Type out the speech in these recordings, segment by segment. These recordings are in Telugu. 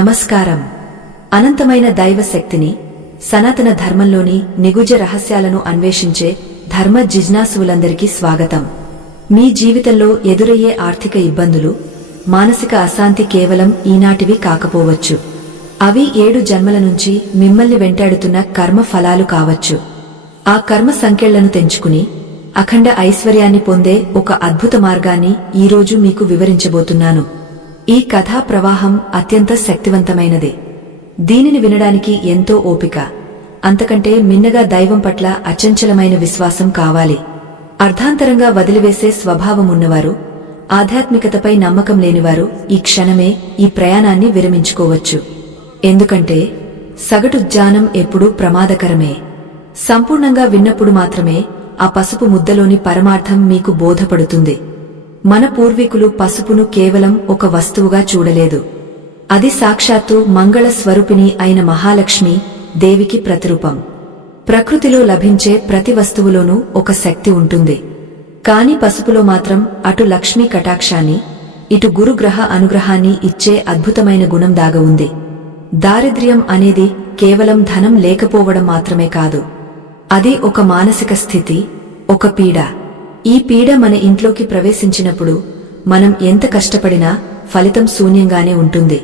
నమస్కారం. అనంతమైన దైవ శక్తిని, సనాతన ధర్మంలోని నిగుజ రహస్యాలను అన్వేషించే ధర్మ జిజ్ఞాసులందరికీ స్వాగతం. మీ జీవితంలో ఎదురయ్యే ఆర్థిక ఇబ్బందులు, మానసిక అశాంతి కేవలం ఈనాటివి కాకపోవచ్చు. అవి 7 జన్మల నుంచి మిమ్మల్ని వెంటాడుతున్న కర్మ ఫలాలు కావచ్చు. ఆ కర్మ సంకెళ్లను తెంచుకుని అఖండ ఐశ్వర్యాన్ని పొందే ఒక అద్భుత మార్గాన్ని ఈరోజు మీకు వివరించబోతున్నాను. ఈ కథా ప్రవాహం అత్యంత శక్తివంతమైనది. దీనిని వినడానికి ఎంతో ఓపిక, అంతకంటే మిన్నగా దైవం పట్ల అచంచలమైన విశ్వాసం కావాలి. అర్ధాంతరంగా వదిలివేసే స్వభావం ఉన్నవారు, ఆధ్యాత్మికతపై నమ్మకం లేనివారు ఈ క్షణమే ఈ ప్రయాణాన్ని విరమించుకోవచ్చు. ఎందుకంటే సగటు జ్ఞానం ఎప్పుడూ ప్రమాదకరమే. సంపూర్ణంగా విన్నప్పుడు మాత్రమే ఆ పసుపు ముద్దలోని పరమార్థం మీకు బోధపడుతుంది. మన పూర్వీకులు పసుపును కేవలం ఒక వస్తువుగా చూడలేదు. అది సాక్షాత్తు మంగళ స్వరూపిణి అయిన మహాలక్ష్మి దేవికి ప్రతిరూపం. ప్రకృతిలో లభించే ప్రతి వస్తువులోనూ ఒక శక్తి ఉంటుంది. కాని పసుపులో మాత్రం అటు లక్ష్మీ కటాక్షాన్ని, ఇటు గురుగ్రహ అనుగ్రహాన్ని ఇచ్చే అద్భుతమైన గుణం దాగ ఉంది. దారిద్ర్యం అనేది కేవలం ధనం లేకపోవడం మాత్రమే కాదు. అది ఒక మానసిక స్థితి, ఒక పీడ. ఈ పీడ మన ఇంట్లోకి ప్రవేశించినప్పుడు మనం ఎంత కష్టపడినా ఫలితం శూన్యంగానే ఉంటుంది.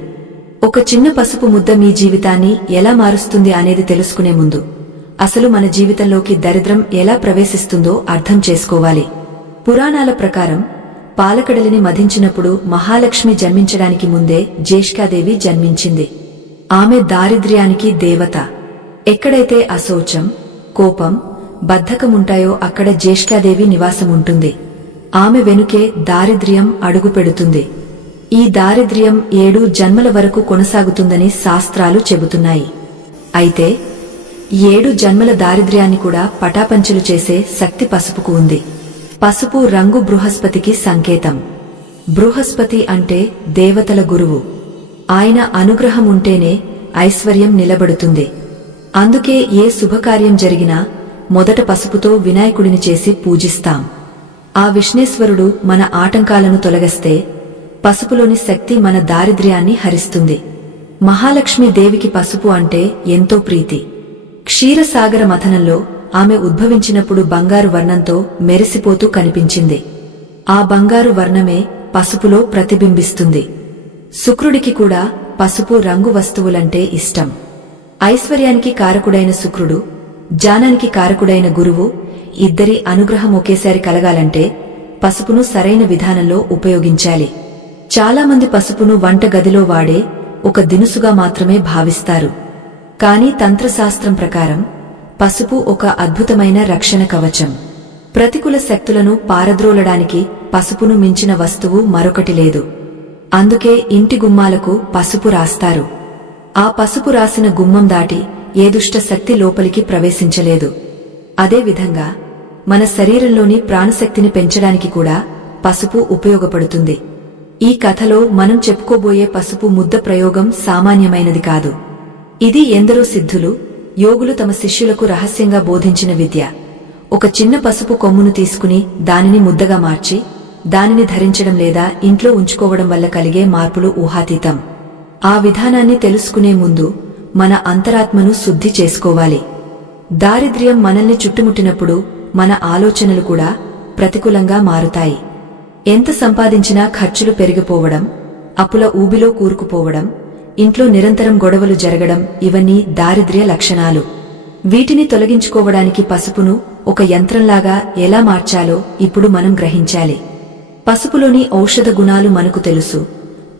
ఒక చిన్న పసుపు ముద్ద మీ జీవితాన్ని ఎలా మారుస్తుంది అనేది తెలుసుకునే ముందు అసలు మన జీవితంలోకి దరిద్రం ఎలా ప్రవేశిస్తుందో అర్థం చేసుకోవాలి. పురాణాల ప్రకారం పాలకడలిని మధించినప్పుడు మహాలక్ష్మి జన్మించడానికి ముందే జ్యేష్ఠాదేవి జన్మించింది. ఆమె దారిద్ర్యానికి దేవత. ఎక్కడైతే అశౌచం, కోపం, బద్ధకముంటాయో అక్కడ జ్యేష్ఠాదేవి నివాసముంటుంది. ఆమె వెనుకే దారిద్ర్యం అడుగుపెడుతుంది. ఈ దారిద్ర్యం 7 జన్మల వరకు కొనసాగుతుందని శాస్త్రాలు చెబుతున్నాయి. అయితే 7 జన్మల దారిద్ర్యాన్ని కూడా పటాపంచలు చేసే శక్తి పసుపుకు ఉంది. పసుపు రంగు బృహస్పతికి సంకేతం. బృహస్పతి అంటే దేవతల గురువు. ఆయన అనుగ్రహం ఉంటేనే ఐశ్వర్యం నిలబడుతుంది. అందుకే ఏ శుభకార్యం జరిగినా మొదట పసుపుతో వినాయకుడిని చేసి పూజిస్తాం. ఆ విఘ్నేశ్వరుడు మన ఆటంకాలను తొలగిస్తే పసుపులోని శక్తి మన దారిద్ర్యాన్ని హరిస్తుంది. మహాలక్ష్మి దేవికి పసుపు అంటే ఎంతో ప్రీతి. క్షీరసాగర మథనంలో ఆమె ఉద్భవించినప్పుడు బంగారు వర్ణంతో మెరిసిపోతూ కనిపించింది. ఆ బంగారు వర్ణమే పసుపులో ప్రతిబింబిస్తుంది. శుక్రుడికి కూడా పసుపు రంగు వస్తువులంటే ఇష్టం. ఐశ్వర్యానికి కారకుడైన శుక్రుడు, జ్ఞానానికి కారకుడైన గురువు ఇద్దరి అనుగ్రహం ఒకేసారి కలగాలంటే పసుపును సరైన విధానంలో ఉపయోగించాలి. చాలామంది పసుపును వంట గదిలో వాడే ఒక దినుసుగా మాత్రమే భావిస్తారు. కాని తంత్రశాస్త్రం ప్రకారం పసుపు ఒక అద్భుతమైన రక్షణ కవచం. ప్రతికూల శక్తులను పారద్రోలడానికి పసుపును మించిన వస్తువు మరొకటి లేదు. అందుకే ఇంటి గుమ్మాలకు పసుపు రాస్తారు. ఆ పసుపు రాసిన గుమ్మం దాటి ఏ దుష్ట శక్తి లోపలికి ప్రవేశించలేదు. అదేవిధంగా మన శరీరంలోని ప్రాణశక్తిని పెంచడానికి కూడా పసుపు ఉపయోగపడుతుంది. ఈ కథలో మనం చెప్పుకోబోయే పసుపు ముద్ద ప్రయోగం సామాన్యమైనది కాదు. ఇది ఎందరో సిద్ధులు, యోగులు తమ శిష్యులకు రహస్యంగా బోధించిన విద్య. ఒక చిన్న పసుపు కొమ్మును తీసుకుని దానిని ముద్దగా మార్చి దానిని ధరించడం లేదా ఇంట్లో ఉంచుకోవడం వల్ల కలిగే మార్పులు ఊహాతీతం. ఆ విధానాన్ని తెలుసుకునే ముందు మన అంతరాత్మను శుద్ధి చేసుకోవాలి. దారిద్ర్యం మనల్ని చుట్టుముట్టినప్పుడు మన ఆలోచనలు కూడా ప్రతికూలంగా మారుతాయి. ఎంత సంపాదించినా ఖర్చులు పెరిగిపోవడం, అప్పుల ఊబిలో కూరుకుపోవడం, ఇంట్లో నిరంతరం గొడవలు జరగడం ఇవన్నీ దారిద్ర్య లక్షణాలు. వీటిని తొలగించుకోవడానికి పసుపును ఒక యంత్రంలాగా ఎలా మార్చాలో ఇప్పుడు మనం గ్రహించాలి. పసుపులోని ఔషధ గుణాలు మనకు తెలుసు,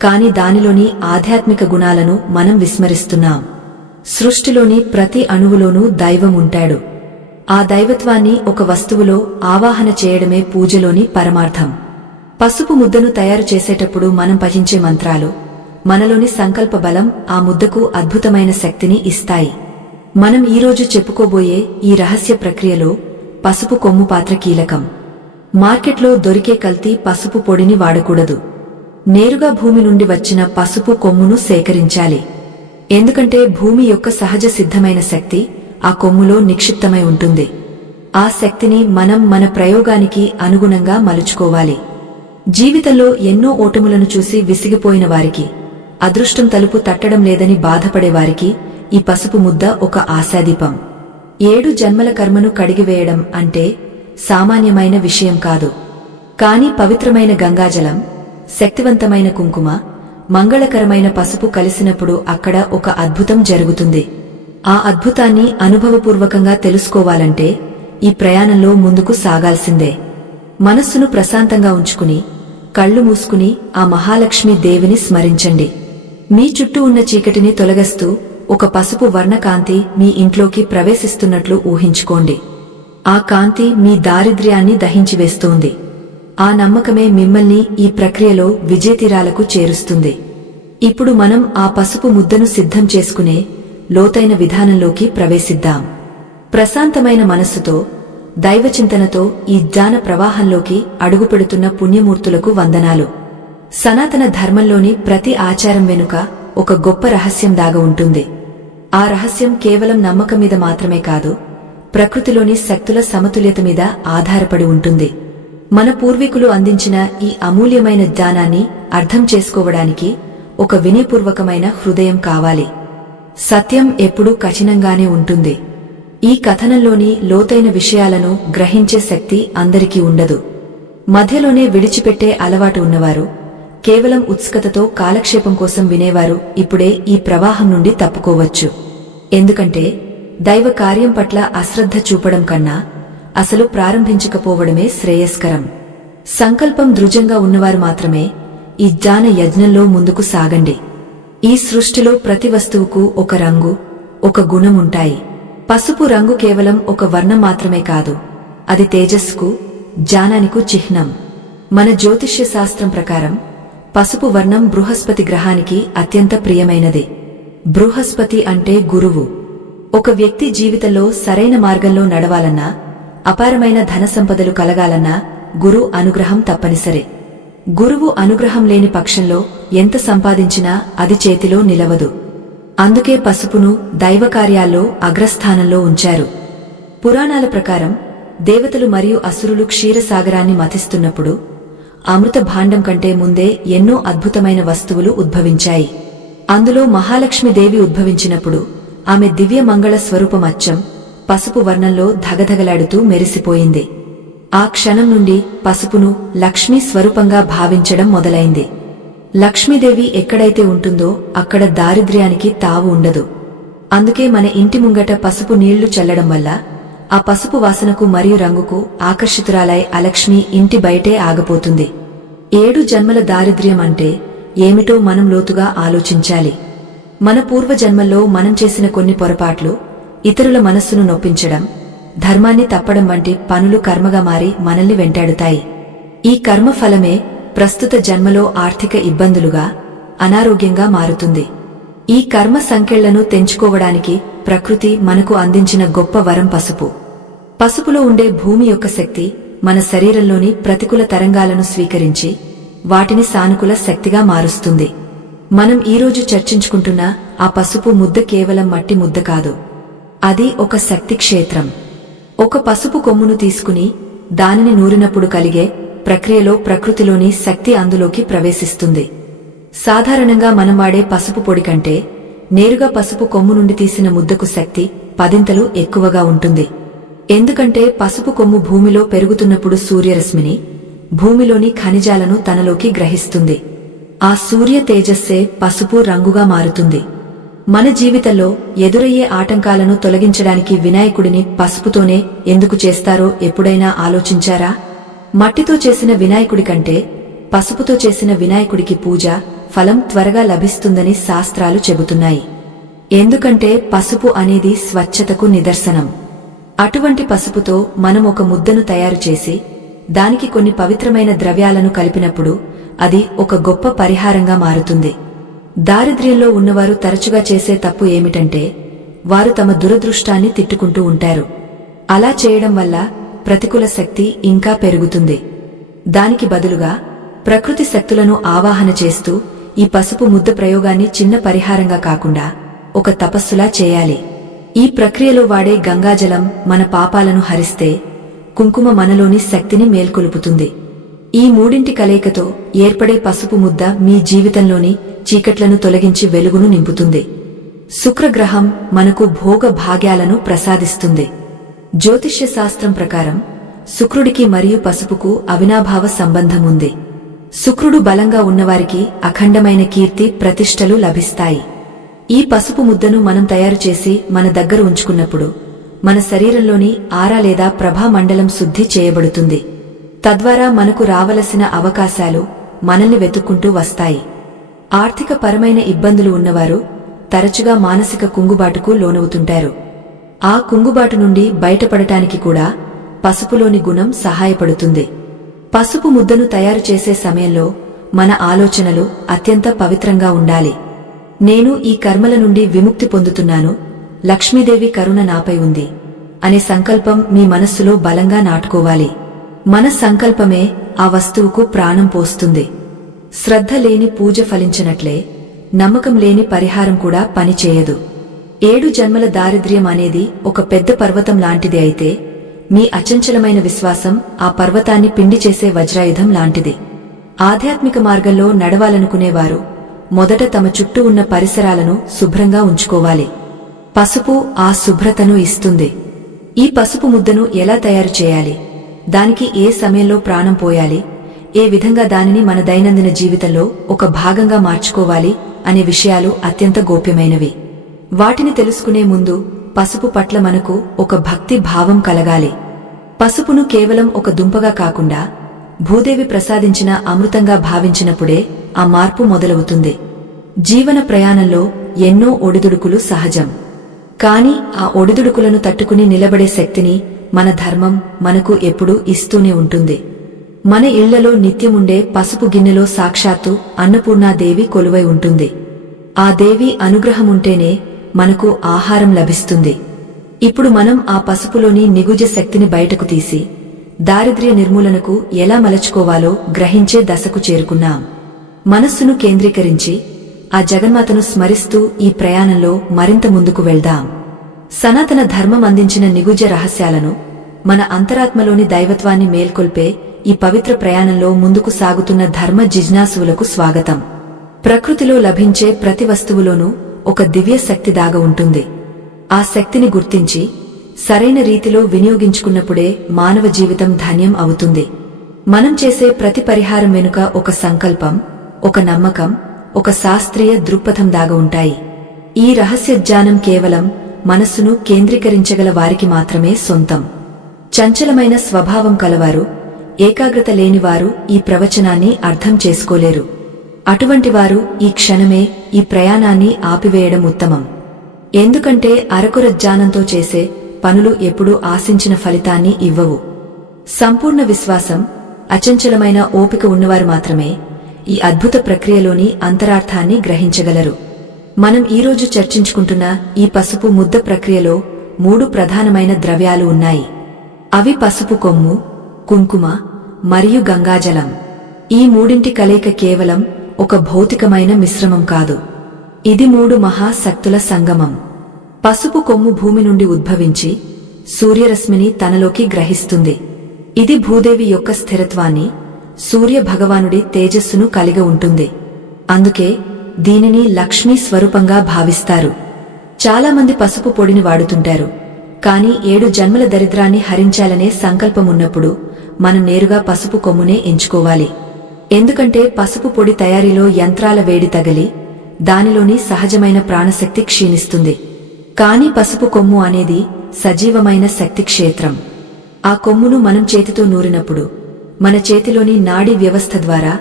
కాని దానిలోని ఆధ్యాత్మిక గుణాలను మనం విస్మరిస్తున్నాం. సృష్టిలోని ప్రతి అణువులోనూ దైవం ఉంటాడు. ఆ దైవత్వాన్ని ఒక వస్తువులో ఆవాహన చేయడమే పూజలోని పరమార్థం. పసుపు ముద్దను తయారు చేసేటప్పుడు మనం పఠించే మంత్రాలు మనలోని సంకల్ప బలం ఆ ముద్దకు అద్భుతమైన శక్తిని ఇస్తాయి. మనం ఈరోజు చెప్పుకోబోయే ఈ రహస్య ప్రక్రియలో పసుపు కొమ్ము పాత్ర కీలకం. మార్కెట్లో దొరికే కల్తీ పసుపు పొడిని వాడకూడదు. నేరుగా భూమి నుండి వచ్చిన పసుపు కొమ్మును సేకరించాలి. ఎందుకంటే భూమి యొక్క సహజ సిద్ధమైన శక్తి ఆ కొమ్ములో నిక్షిప్తమై ఉంటుంది. ఆ శక్తిని మనం మన ప్రయోగానికి అనుగుణంగా మలుచుకోవాలి. జీవితంలో ఎన్నో ఓటములను చూసి విసిగిపోయిన వారికి అదృష్టం తలుపు తట్టడం లేదని బాధపడేవారికి ఈ పసుపు ముద్ద ఒక ఆశాదీపం. 7 జన్మల కర్మను కడిగివేయడం అంటే సామాన్యమైన విషయం కాదు. కాని పవిత్రమైన గంగాజలం, శక్తివంతమైన కుంకుమ, మంగళకరమైన పసుపు కలిసినప్పుడు అక్కడ ఒక అద్భుతం జరుగుతుంది. ఆ అద్భుతాన్ని అనుభవపూర్వకంగా తెలుసుకోవాలంటే ఈ ప్రయాణంలో ముందుకు సాగాల్సిందే. మనస్సును ప్రశాంతంగా ఉంచుకుని కళ్ళు మూసుకుని ఆ మహాలక్ష్మీ దేవిని స్మరించండి. మీ చుట్టూ ఉన్న చీకటిని తొలగిస్తూ ఒక పసుపు వర్ణకాంతి మీ ఇంట్లోకి ప్రవేశిస్తున్నట్లు ఊహించుకోండి. ఆ కాంతి మీ దారిద్ర్యాన్ని దహించివేస్తోంది. ఆ నమ్మకమే మిమ్మల్ని ఈ ప్రక్రియలో విజయతీరాలకు చేరుస్తుంది. ఇప్పుడు మనం ఆ పసుపు ముద్దను సిద్ధం చేసుకునే లోతైన విధానంలోకి ప్రవేశిద్దాం. ప్రశాంతమైన మనస్సుతో, దైవచింతనతో ఈ జ్ఞాన ప్రవాహంలోకి అడుగుపెడుతున్న పుణ్యమూర్తులకు వందనాలు. సనాతన ధర్మంలోని ప్రతి ఆచారం వెనుక ఒక గొప్ప రహస్యం దాగి ఉంటుంది. ఆ రహస్యం కేవలం నమ్మకం మీద మాత్రమే కాదు, ప్రకృతిలోని శక్తుల సమతుల్యత మీద ఆధారపడి ఉంటుంది. మన పూర్వీకులు అందించిన ఈ అమూల్యమైన జ్ఞానాన్ని అర్థం చేసుకోవడానికి ఒక వినయపూర్వకమైన హృదయం కావాలి. సత్యం ఎప్పుడూ కఠినంగానే ఉంటుంది. ఈ కథనంలోని లోతైన విషయాలను గ్రహించే శక్తి అందరికీ ఉండదు. మధ్యలోనే విడిచిపెట్టే అలవాటు ఉన్నవారు, కేవలం ఉత్సుకతతో కాలక్షేపం కోసం వినేవారు ఇప్పుడే ఈ ప్రవాహం నుండి తప్పుకోవచ్చు. ఎందుకంటే దైవ కార్యం పట్ల అశ్రద్ధ చూపడం కన్నా అసలు ప్రారంభించకపోవడమే శ్రేయస్కరం. సంకల్పం దృఢంగా ఉన్నవారు మాత్రమే ఈ జ్ఞాన యజ్ఞంలో ముందుకు సాగండి. ఈ సృష్టిలో ప్రతి వస్తువుకు ఒక రంగు, ఒక గుణం ఉంటాయి. పసుపు రంగు కేవలం ఒక వర్ణం మాత్రమే కాదు, అది తేజస్సుకు, జ్ఞానానికు చిహ్నం. మన జ్యోతిష్య శాస్త్రం ప్రకారం పసుపు వర్ణం బృహస్పతి గ్రహానికి అత్యంత ప్రియమైనది. బృహస్పతి అంటే గురువు. ఒక వ్యక్తి జీవితంలో సరైన మార్గంలో నడవాలన్నా, అపారమైన ధన సంపదలు కలగాలన్నా గురు అనుగ్రహం తప్పనిసరి. గురువు అనుగ్రహం లేని పక్షంలో ఎంత సంపాదించినా అది చేతిలో నిలవదు. అందుకే పసుపును దైవకార్యాల్లో అగ్రస్థానంలో ఉంచారు. పురాణాల ప్రకారం దేవతలు మరియు అసురులు క్షీరసాగరాన్ని మథిస్తున్నప్పుడు అమృత భాండం కంటే ముందే ఎన్నో అద్భుతమైన వస్తువులు ఉద్భవించాయి. అందులో మహాలక్ష్మీదేవి ఉద్భవించినప్పుడు ఆమె దివ్య మంగళ స్వరూపం అచ్చం పసుపు వర్ణంలో ధగధగలాడుతూ మెరిసిపోయింది. ఆ క్షణం నుండి పసుపును లక్ష్మీ స్వరూపంగా భావించడం మొదలైంది. లక్ష్మీదేవి ఎక్కడైతే ఉంటుందో అక్కడ దారిద్ర్యానికి తావు ఉండదు. అందుకే మన ఇంటి ముంగట పసుపు నీళ్లు చల్లడం వల్ల ఆ పసుపు వాసనకు మరియు రంగుకు ఆకర్షితురాలై అలక్ష్మి ఇంటి బయటే ఆగపోతుంది. 7 జన్మల దారిద్ర్యం అంటే ఏమిటో మనం లోతుగా ఆలోచించాలి. మన పూర్వజన్మల్లో మనం చేసిన కొన్ని పొరపాట్లు, ఇతరుల మనస్సును నొప్పించడం, ధర్మాన్ని తప్పడం వంటి పనులు కర్మగా మారి మనల్ని వెంటాడుతాయి. ఈ కర్మ ఫలమే ప్రస్తుత జన్మలో ఆర్థిక ఇబ్బందులుగా, అనారోగ్యంగా మారుతుంది. ఈ కర్మ సంకెళ్లను తెంచుకోవడానికి ప్రకృతి మనకు అందించిన గొప్ప వరం పసుపు. పసుపులో ఉండే భూమి యొక్క శక్తి మన శరీరంలోని ప్రతికూల తరంగాలను స్వీకరించి వాటిని సానుకూల శక్తిగా మారుస్తుంది. మనం ఈరోజు చర్చించుకుంటున్న ఆ పసుపు ముద్ద కేవలం మట్టి ముద్ద కాదు, అది ఒక శక్తి క్షేత్రం. ఒక పసుపు కొమ్మును తీసుకుని దానిని నూరినప్పుడు కలిగే ప్రక్రియలో ప్రకృతిలోని శక్తి అందులోకి ప్రవేశిస్తుంది. సాధారణంగా మనం వాడే పసుపు పొడి కంటే నేరుగా పసుపు కొమ్ము నుండి తీసిన ముద్దకు శక్తి 10 ఎక్కువగా ఉంటుంది. ఎందుకంటే పసుపు కొమ్ము భూమిలో పెరుగుతున్నప్పుడు సూర్యరశ్మిని, భూమిలోని ఖనిజాలను తనలోకి గ్రహిస్తుంది. ఆ సూర్య తేజస్సే పసుపు రంగుగా మారుతుంది. మన జీవితంలో ఎదురయ్యే ఆటంకాలను తొలగించడానికి వినాయకుడిని పసుపుతోనే ఎందుకు చేస్తారో ఎప్పుడైనా ఆలోచించారా? మట్టితో చేసిన వినాయకుడి కంటే పసుపుతో చేసిన వినాయకుడికి పూజ ఫలం త్వరగా లభిస్తుందని శాస్త్రాలు చెబుతున్నాయి. ఎందుకంటే పసుపు అనేది స్వచ్ఛతకు నిదర్శనం. అటువంటి పసుపుతో మనం ఒక ముద్దను తయారు చేసి దానికి కొన్ని పవిత్రమైన ద్రవ్యాలను కలిపినప్పుడు అది ఒక గొప్ప పరిహారంగా మారుతుంది. దారిద్ర్యంలో ఉన్నవారు తరచుగా చేసే తప్పు ఏమిటంటే వారు తమ దురదృష్టాన్ని తిట్టుకుంటూ ఉంటారు. అలా చేయడం వల్ల ప్రతికూల శక్తి ఇంకా పెరుగుతుంది. దానికి బదులుగా ప్రకృతి శక్తులను ఆవాహన చేస్తూ ఈ పసుపు ముద్ద ప్రయోగాన్ని చిన్న పరిహారంగా కాకుండా ఒక తపస్సులా చేయాలి. ఈ ప్రక్రియలో వాడే గంగాజలం మన పాపాలను హరిస్తే, కుంకుమ మనలోని శక్తిని మేల్కొలుపుతుంది. ఈ మూడింటి కలయికతో ఏర్పడే పసుపు ముద్ద మీ జీవితంలోని చీకట్లను తొలగించి వెలుగును నింపుతుంది. శుక్రగ్రహం మనకు భోగ భాగ్యాలను ప్రసాదిస్తుంది. జ్యోతిష్య శాస్త్రం ప్రకారం శుక్రుడికి మరియు పసుపుకు అవినాభావ సంబంధం ఉంది. శుక్రుడు బలంగా ఉన్నవారికి అఖండమైన కీర్తి ప్రతిష్టలు లభిస్తాయి. ఈ పసుపు ముద్దను మనం తయారు చేసి మన దగ్గర ఉంచుకున్నప్పుడు మన శరీరంలోని ఆరా లేదా ప్రభామండలం శుద్ధి చేయబడుతుంది. తద్వారా మనకు రావలసిన అవకాశాలు మనల్ని వెతుక్కుంటూ వస్తాయి. ఆర్థిక పరమైన ఇబ్బందులు ఉన్నవారు తరచుగా మానసిక కుంగుబాటుకు లోనవుతుంటారు. ఆ కుంగుబాటు నుండి బయటపడటానికి కూడా పసుపులోని గుణం సహాయపడుతుంది. పసుపు ముద్దను తయారు చేసే సమయంలో మన ఆలోచనలు అత్యంత పవిత్రంగా ఉండాలి. నేను ఈ కర్మల నుండి విముక్తి పొందుతున్నాను, లక్ష్మీదేవి కరుణ నాపై ఉంది అనే సంకల్పం మీ మనస్సులో బలంగా నాటుకోవాలి. మన సంకల్పమే ఆ వస్తువుకు ప్రాణం పోస్తుంది. శ్రద్ధ లేని పూజ ఫలించనట్లే నమ్మకం లేని పరిహారం కూడా పనిచేయదు. 7 జన్మల దారిద్ర్యం అనేది ఒక పెద్ద పర్వతం లాంటిది అయితే మీ అచంచలమైన విశ్వాసం ఆ పర్వతాన్ని పిండి చేసే వజ్రాయుధం లాంటిది. ఆధ్యాత్మిక మార్గంలో నడవాలనుకునేవారు మొదట తమ చుట్టూ ఉన్న పరిసరాలను శుభ్రంగా ఉంచుకోవాలి. పసుపు ఆ శుభ్రతను ఇస్తుంది. ఈ పసుపు ముద్దను ఎలా తయారు చేయాలి, దానికి ఏ సమయంలో ప్రాణం పోయాలి, ఏ విధంగా దానిని మన దైనందిన జీవితంలో ఒక భాగంగా మార్చుకోవాలి అనే విషయాలు అత్యంత గోప్యమైనవి. వాటిని తెలుసుకునే ముందు పసుపు పట్ల మనకు ఒక భక్తి భావం కలగాలి. పసుపును కేవలం ఒక దుంపగా కాకుండా భూదేవి ప్రసాదించిన అమృతంగా భావించినప్పుడే ఆ మార్పు మొదలవుతుంది. జీవన ప్రయాణంలో ఎన్నో ఒడిదుడుకులు సహజం. కాని ఆ ఒడిదుడుకులను తట్టుకుని నిలబడే శక్తిని మన ధర్మం మనకు ఎప్పుడూ ఇస్తూనే ఉంటుంది. మన ఇళ్లలో నిత్యముండే పసుపు గిన్నెలో సాక్షాత్తు అన్నపూర్ణాదేవి కొలువై ఉంటుంది. ఆ దేవి అనుగ్రహముంటేనే మనకు ఆహారం లభిస్తుంది. ఇప్పుడు మనం ఆ పసుపులోని నిగుజ శక్తిని బయటకు తీసి దారిద్ర్య నిర్మూలనకు ఎలా మలచుకోవాలో గ్రహించే దశకు చేరుకున్నాం. మనస్సును కేంద్రీకరించి ఆ జగన్మాతను స్మరిస్తూ ఈ ప్రయాణంలో మరింత ముందుకు వెళ్దాం. సనాతన ధర్మం అందించిన నిగుజ రహస్యాలను, మన అంతరాత్మలోని దైవత్వాన్ని మేల్కొల్పే ఈ పవిత్ర ప్రయాణంలో ముందుకు సాగుతున్న ధర్మ జిజ్ఞాసువులకు స్వాగతం. ప్రకృతిలో లభించే ప్రతి వస్తువులోనూ ఒక దివ్య శక్తి దాగ ఉంటుంది. ఆ శక్తిని గుర్తించి సరైన రీతిలో వినియోగించుకున్నప్పుడే మానవ జీవితం ధన్యం అవుతుంది. మనం చేసే ప్రతి పరిహారం వెనుక ఒక సంకల్పం, ఒక నమ్మకం, ఒక శాస్త్రీయ దృక్పథం దాగ ఉంటాయి. ఈ రహస్య జ్ఞానం కేవలం మనస్సును కేంద్రీకరించగల వారికి మాత్రమే సొంతం. చంచలమైన స్వభావం కలవారు, ఏకాగ్రత లేనివారు ఈ ప్రవచనాన్ని అర్థం చేసుకోలేరు. అటువంటివారు ఈ క్షణమే ఈ ప్రయాణాన్ని ఆపివేయడం ఉత్తమం. ఎందుకంటే అరకొర జ్ఞానంతో చేసే పనులు ఎప్పుడూ ఆశించిన ఫలితాన్ని ఇవ్వవు. సంపూర్ణ విశ్వాసం, అచంచలమైన ఓపిక ఉన్నవారు మాత్రమే ఈ అద్భుత ప్రక్రియలోని అంతరార్థాన్ని గ్రహించగలరు. మనం ఈరోజు చర్చించుకుంటున్న ఈ పసుపు ముద్ద ప్రక్రియలో 3 ప్రధానమైన ద్రవ్యాలు ఉన్నాయి. అవి పసుపు కొమ్ము, కుంకుమ మరియు గంగాజలం. ఈ మూడింటి కలయిక కేవలం ఒక భౌతికమైన మిశ్రమం కాదు. ఇది 3 మహాశక్తుల సంగమం. పసుపు కొమ్ము భూమి నుండి ఉద్భవించి సూర్యరశ్మిని తనలోకి గ్రహిస్తుంది. ఇది భూదేవి యొక్క స్థిరత్వాన్ని, సూర్య భగవానుడి తేజస్సును కలిగి ఉంటుంది. అందుకే దీనిని లక్ష్మీ స్వరూపంగా భావిస్తారు. చాలామంది పసుపు పొడిని వాడుతుంటారు. కాని 7 జన్మల దరిద్రాన్ని హరించాలనే సంకల్పమున్నప్పుడు మనం నేరుగా పసుపు కొమ్మునే ఎంచుకోవాలి. ఎందుకంటే పసుపు పొడి తయారీలో యంత్రాల వేడి తగిలి దానిలోని సహజమైన ప్రాణశక్తి క్షీణిస్తుంది. కాని పసుపు కొమ్ము అనేది సజీవమైన శక్తి క్షేత్రం. ఆ కొమ్మును మనం చేతితో నూరినప్పుడు మన చేతిలోని నాడీ వ్యవస్థ ద్వారా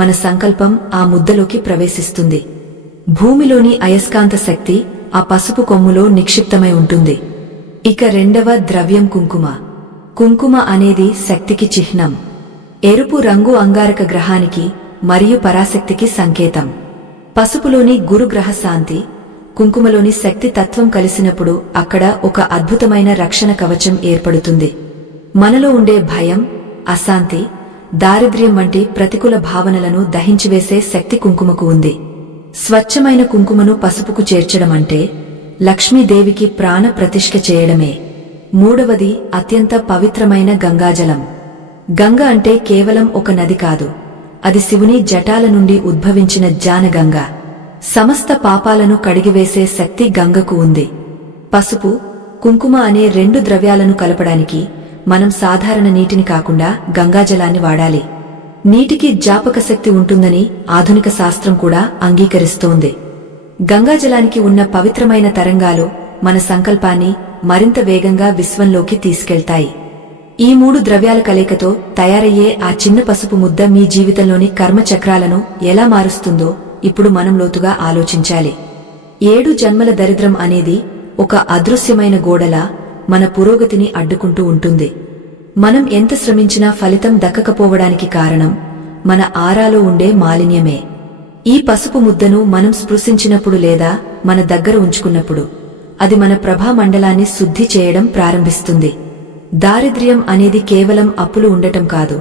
మన సంకల్పం ఆ ముద్దలోకి ప్రవేశిస్తుంది. భూమిలోని అయస్కాంత శక్తి ఆ పసుపు కొమ్ములో నిక్షిప్తమై ఉంటుంది. ఇక 2వ ద్రవ్యం కుంకుమ. కుంకుమ అనేది శక్తికి చిహ్నం. ఎరుపు రంగు అంగారక గ్రహానికి మరియు పరాశక్తికి సంకేతం. పసుపులోని గురుగ్రహ శాంతి, కుంకుమలోని శక్తి తత్వం కలిసినప్పుడు అక్కడ ఒక అద్భుతమైన రక్షణ కవచం ఏర్పడుతుంది. మనలో ఉండే భయం, అశాంతి, దారిద్ర్యం వంటి ప్రతికూల భావనలను దహించివేసే శక్తి కుంకుమకు ఉంది. స్వచ్ఛమైన కుంకుమను పసుపుకు చేర్చడమంటే లక్ష్మీదేవికి ప్రాణ ప్రతిష్ఠ చేయడమే. 3వది అత్యంత పవిత్రమైన గంగాజలం. గంగ అంటే కేవలం ఒక నది కాదు, అది శివుని జటాల నుండి ఉద్భవించిన జ్ఞానగంగ. సమస్త పాపాలను కడిగివేసే శక్తి గంగకు ఉంది. పసుపు, కుంకుమ అనే రెండు ద్రవ్యాలను కలపడానికి మనం సాధారణ నీటిని కాకుండా గంగాజలాన్ని వాడాలి. నీటికి జ్ఞాపకశక్తి ఉంటుందని ఆధునిక శాస్త్రం కూడా అంగీకరిస్తోంది. గంగాజలానికి ఉన్న పవిత్రమైన తరంగాలు మన సంకల్పాన్ని మరింత వేగంగా విశ్వంలోకి తీసుకెళ్తాయి. ఈ మూడు ద్రవ్యాల కలయికతో తయారయ్యే ఆ చిన్న పసుపు ముద్ద మీ జీవితంలోని కర్మచక్రాలను ఎలా మారుస్తుందో ఇప్పుడు మనం లోతుగా ఆలోచించాలి. 7 జన్మల దరిద్రం అనేది ఒక అదృశ్యమైన గోడలా మన పురోగతిని అడ్డుకుంటూ ఉంటుంది. మనం ఎంత శ్రమించినా ఫలితం దక్కకపోవడానికి కారణం మన ఆరాలో ఉండే మాలిన్యమే. ఈ పసుపు ముద్దను మనం స్పృశించినప్పుడు లేదా మన దగ్గర ఉంచుకున్నప్పుడు అది మన ప్రభామండలాన్ని శుద్ధి చేయడం ప్రారంభిస్తుంది. దారిద్ర్యం అనేది కేవలం అప్పులు ఉండటం కాదు,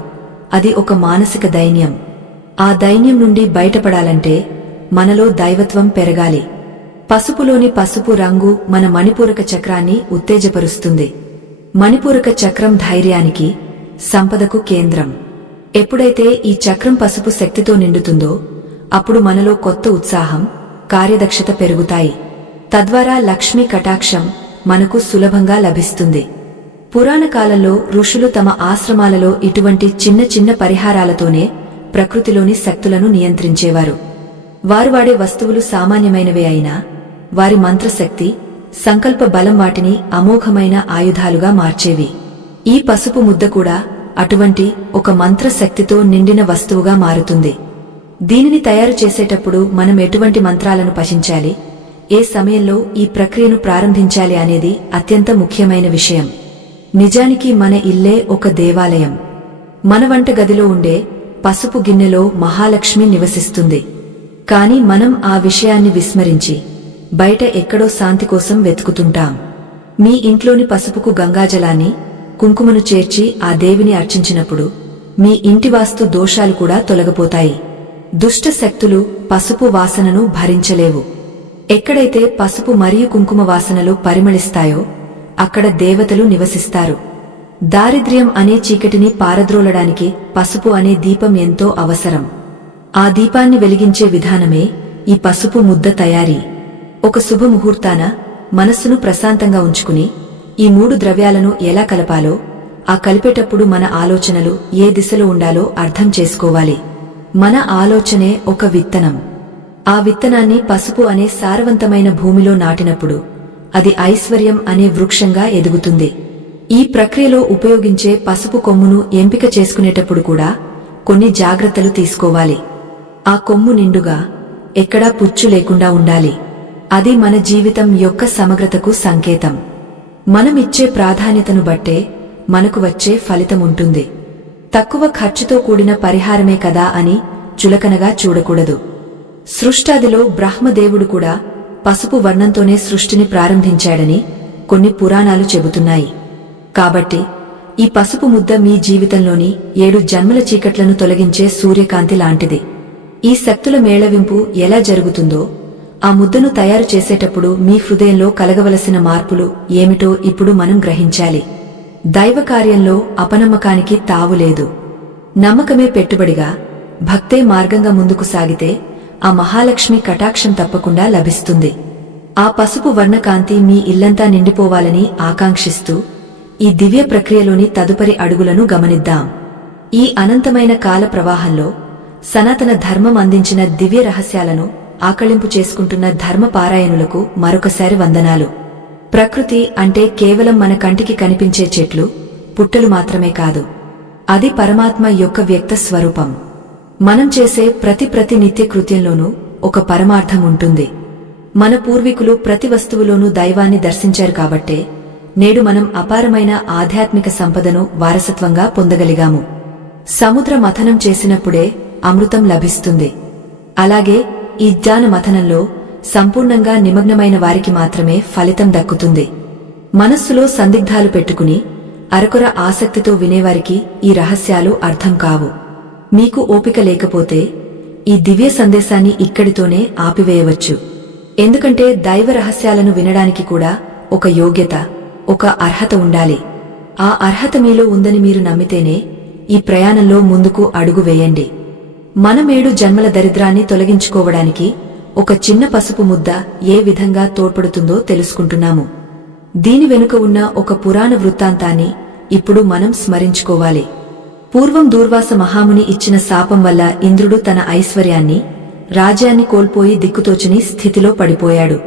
అది ఒక మానసిక దైన్యం. ఆ దైన్యం నుండి బయటపడాలంటే మనలో దైవత్వం పెరగాలి. పసుపులోని పసుపు రంగు మన మణిపూరక చక్రాన్ని ఉత్తేజపరుస్తుంది. మణిపూరక చక్రం ధైర్యానికి, సంపదకు కేంద్రం. ఎప్పుడైతే ఈ చక్రం పసుపు శక్తితో నిండుతుందో అప్పుడు మనలో కొత్త ఉత్సాహం, కార్యదక్షత పెరుగుతాయి. తద్వారా లక్ష్మీ కటాక్షం మనకు సులభంగా లభిస్తుంది. పురాణ కాలంలో ఋషులు తమ ఆశ్రమాలలో ఇటువంటి చిన్న చిన్న పరిహారాలతోనే ప్రకృతిలోని శక్తులను నియంత్రించేవారు. వారు వాడే వస్తువులు సామాన్యమైనవే అయినా వారి మంత్రశక్తి, సంకల్ప బలం వాటిని అమోఘమైన ఆయుధాలుగా మార్చేవి. ఈ పసుపు ముద్ద కూడా అటువంటి ఒక మంత్రశక్తితో నిండిన వస్తువుగా మారుతుంది. దీనిని తయారు చేసేటప్పుడు మనం ఎటువంటి మంత్రాలను పఠించాలి, ఏ సమయంలో ఈ ప్రక్రియను ప్రారంభించాలి అనేది అత్యంత ముఖ్యమైన విషయం. నిజానికి మన ఇల్లే ఒక దేవాలయం. మన వంటగదిలో ఉండే పసుపు గిన్నెలో మహాలక్ష్మి నివసిస్తుంది. కాని మనం ఆ విషయాన్ని విస్మరించి బయట ఎక్కడో శాంతి కోసం వెతుకుతుంటాం. మీ ఇంట్లోని పసుపుకు గంగాజలాన్ని, కుంకుమను చేర్చి ఆ దేవిని అర్చించినప్పుడు మీ ఇంటి వాస్తు దోషాలు కూడా తొలగిపోతాయి. దుష్ట శక్తులు పసుపు వాసనను భరించలేవు. ఎక్కడైతే పసుపు మరియు కుంకుమ వాసనలు పరిమళిస్తాయో అక్కడ దేవతలు నివసిస్తారు. దారిద్ర్యం అనే చీకటిని పారద్రోలడానికి పసుపు అనే దీపం ఎంతో అవసరం. ఆ దీపాన్ని వెలిగించే విధానమే ఈ పసుపు ముద్ద తయారీ. ఒక శుభముహూర్తాన మనస్సును ప్రశాంతంగా ఉంచుకుని ఈ 3 ద్రవ్యాలను ఎలా కలపాలో, ఆ కలిపేటప్పుడు మన ఆలోచనలు ఏ దిశలో ఉండాలో అర్థం చేసుకోవాలి. మన ఆలోచనే ఒక విత్తనం. ఆ విత్తనాన్ని పసుపు అనే సారవంతమైన భూమిలో నాటినప్పుడు అది ఐశ్వర్యం అనే వృక్షంగా ఎదుగుతుంది. ఈ ప్రక్రియలో ఉపయోగించే పసుపు కొమ్మును ఎంపిక చేసుకునేటప్పుడు కూడా కొన్ని జాగ్రత్తలు తీసుకోవాలి. ఆ కొమ్ము నిండుగా, ఎక్కడా పుచ్చు లేకుండా ఉండాలి. అది మన జీవితం యొక్క సమగ్రతకు సంకేతం. మనమిచ్చే ప్రాధాన్యతను బట్టే మనకు వచ్చే ఫలితముంటుంది. తక్కువ ఖర్చుతో కూడిన పరిహారమే కదా అని చులకనగా చూడకూడదు. సృష్టాదిలో బ్రహ్మదేవుడు కూడా పసుపు వర్ణంతోనే సృష్టిని ప్రారంభించాడని కొన్ని పురాణాలు చెబుతున్నాయి. కాబట్టి ఈ పసుపు ముద్ద మీ జీవితంలోని 7 జన్మల చీకట్లను తొలగించే సూర్యకాంతి లాంటిది. ఈ శక్తుల మేళవింపు ఎలా జరుగుతుందో, ఆ ముద్దను తయారు చేసేటప్పుడు మీ హృదయంలో కలగవలసిన మార్పులు ఏమిటో ఇప్పుడు మనం గ్రహించాలి. దైవకార్యంలో అపనమ్మకానికి తావులేదు. నమ్మకమే పెట్టుబడిగా, భక్తే మార్గంగా ముందుకు సాగితే ఆ మహాలక్ష్మి కటాక్షం తప్పకుండా లభిస్తుంది. ఆ పసుపు వర్ణకాంతి మీ ఇల్లంతా నిండిపోవాలని ఆకాంక్షిస్తూ ఈ దివ్య ప్రక్రియలోని తదుపరి అడుగులను గమనిద్దాం. ఈ అనంతమైన కాల ప్రవాహంలో సనాతన ధర్మం అందించిన దివ్య రహస్యాలను ఆకళింపు చేసుకుంటున్న ధర్మపారాయణులకు మరొకసారి వందనాలు. ప్రకృతి అంటే కేవలం మన కంటికి కనిపించే చెట్లు, పుట్టలు మాత్రమే కాదు. అది పరమాత్మ యొక్క వ్యక్త స్వరూపం. మనం చేసే ప్రతి నిత్య కృత్యంలోనూ ఒక పరమార్థం ఉంటుంది. మన పూర్వీకులు ప్రతి వస్తువులోనూ దైవాన్ని దర్శించారు కాబట్టే నేడు మనం అపారమైన ఆధ్యాత్మిక సంపదను వారసత్వంగా పొందగలిగాము. సముద్ర మథనం చేసినప్పుడే అమృతం లభిస్తుంది. అలాగే ఈ జ్ఞాన మథనంలో సంపూర్ణంగా నిమగ్నమైన వారికి మాత్రమే ఫలితం దక్కుతుంది. మనస్సులో సందిగ్ధాలు పెట్టుకుని అరకొర ఆసక్తితో వినేవారికి ఈ రహస్యాలు అర్థం కావు. మీకు ఓపిక లేకపోతే ఈ దివ్య సందేశాన్ని ఇక్కడితోనే ఆపివేయవచ్చు. ఎందుకంటే దైవ రహస్యాలను వినడానికి కూడా ఒక యోగ్యత, ఒక అర్హత ఉండాలి. ఆ అర్హత మీలో ఉందని మీరు నమ్మితేనే ఈ ప్రయాణంలో ముందుకు అడుగు వేయండి. మనం 7 జన్మల దరిద్రాన్ని తొలగించుకోవడానికి ఒక చిన్న పసుపు ముద్ద ఏ విధంగా తోడ్పడుతుందో తెలుసుకుంటున్నాము. దీని వెనుక ఉన్న ఒక పురాణ వృత్తాంతాన్ని ఇప్పుడు మనం స్మరించుకోవాలి. పూర్వం దూర్వాస మహాముని ఇచ్చిన శాపం వల్ల ఇంద్రుడు తన ఐశ్వర్యాన్ని, రాజ్యాన్ని కోల్పోయి దిక్కుతోచని స్థితిలో పడిపోయాడు.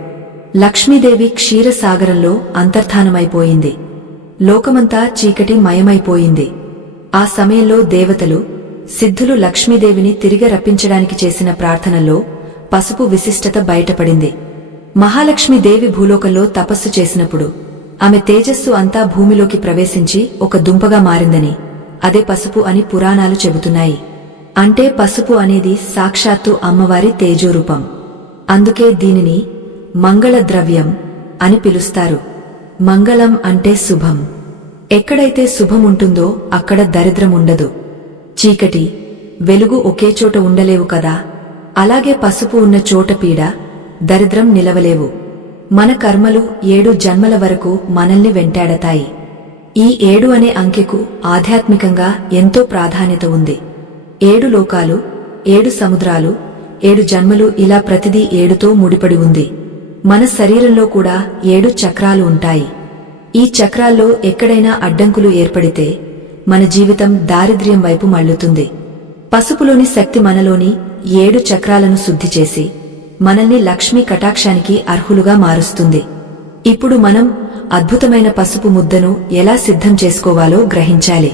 లక్ష్మీదేవి క్షీరసాగరంలో అంతర్ధానమైపోయింది. లోకమంతా చీకటి మయమైపోయింది. ఆ సమయంలో దేవతలు, సిద్ధులు లక్ష్మీదేవిని తిరిగి రప్పించడానికి చేసిన ప్రార్థనల్లో పసుపు విశిష్టత బయటపడింది. మహాలక్ష్మీదేవి భూలోకంలో తపస్సు చేసినప్పుడు ఆమె తేజస్సు అంతా భూమిలోకి ప్రవేశించి ఒక దుంపగా మారిందని, అదే పసుపు అని పురాణాలు చెబుతున్నాయి. అంటే పసుపు అనేది సాక్షాత్తు అమ్మవారి తేజోరూపం. అందుకే దీనిని మంగళ ద్రవ్యం అని పిలుస్తారు. మంగళం అంటే శుభం. ఎక్కడైతే శుభముంటుందో అక్కడ దరిద్రం ఉండదు. చీకటి, వెలుగు ఒకే చోట ఉండలేవు కదా. అలాగే పసుపు ఉన్న చోట పీడ, దరిద్రం నిలవలేవు. మన కర్మలు 7 జన్మల వరకు మనల్ని వెంటాడతాయి. ఈ 7 అనే అంకెకు ఆధ్యాత్మికంగా ఎంతో ప్రాధాన్యత ఉంది. 7 లోకాలు, 7 సముద్రాలు, 7 జన్మలు, ఇలా ప్రతిదీ 7తో ముడిపడి ఉంది. మన శరీరంలో కూడా 7 చక్రాలు ఉంటాయి. ఈ చక్రాల్లో ఎక్కడైనా అడ్డంకులు ఏర్పడితే మన జీవితం దారిద్ర్యం వైపు మళ్లుతుంది. పసుపులోని శక్తి మనలోని 7 చక్రాలను శుద్ధి చేసి మనల్ని లక్ష్మీ కటాక్షానికి అర్హులుగా మారుస్తుంది. ఇప్పుడు మనం అద్భుతమైన పసుపు ముద్దను ఎలా సిద్ధం చేసుకోవాలో గ్రహించాలి.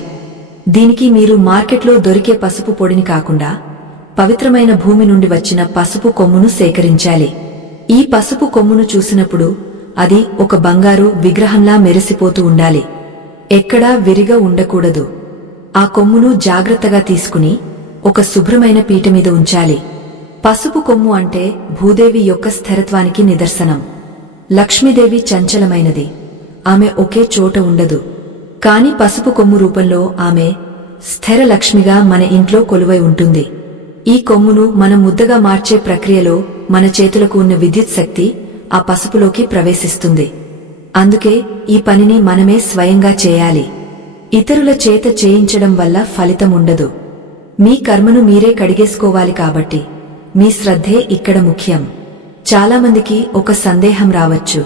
దీనికి మీరు మార్కెట్లో దొరికే పసుపు పొడిని కాకుండా పవిత్రమైన భూమి నుండి వచ్చిన పసుపు కొమ్మును సేకరించాలి. ఈ పసుపు కొమ్మును చూసినప్పుడు అది ఒక బంగారు విగ్రహంలా మెరిసిపోతూ ఉండాలి. ఎక్కడా విరిగా ఉండకూడదు. ఆ కొమ్మును జాగ్రత్తగా తీసుకుని ఒక శుభ్రమైన పీట మీద ఉంచాలి. పసుపు కొమ్ము అంటే భూదేవి యొక్క స్థిరత్వానికి నిదర్శనం. లక్ష్మీదేవి చంచలమైనది. ఆమె ఒకే చోట ఉండదు. కాని పసుపు కొమ్ము రూపంలో ఆమె స్థిర లక్ష్మిగా మన ఇంట్లో కొలువై ఉంటుంది. ఈ కొమ్మును మనం ముద్దగా మార్చే ప్రక్రియలో మన చేతులకు ఉన్న విద్యుత్ శక్తి ఆ పసుపులోకి ప్రవేశిస్తుంది. అందుకే ఈ పనిని మనమే స్వయంగా చేయాలి. ఇతరుల చేత చేయించడం వల్ల ఫలితం ఉండదు. మీ కర్మను మీరే కడిగేసుకోవాలి. కాబట్టి మీ శ్రద్ధే ఇక్కడ ముఖ్యం. చాలామందికి ఒక సందేహం రావచ్చు,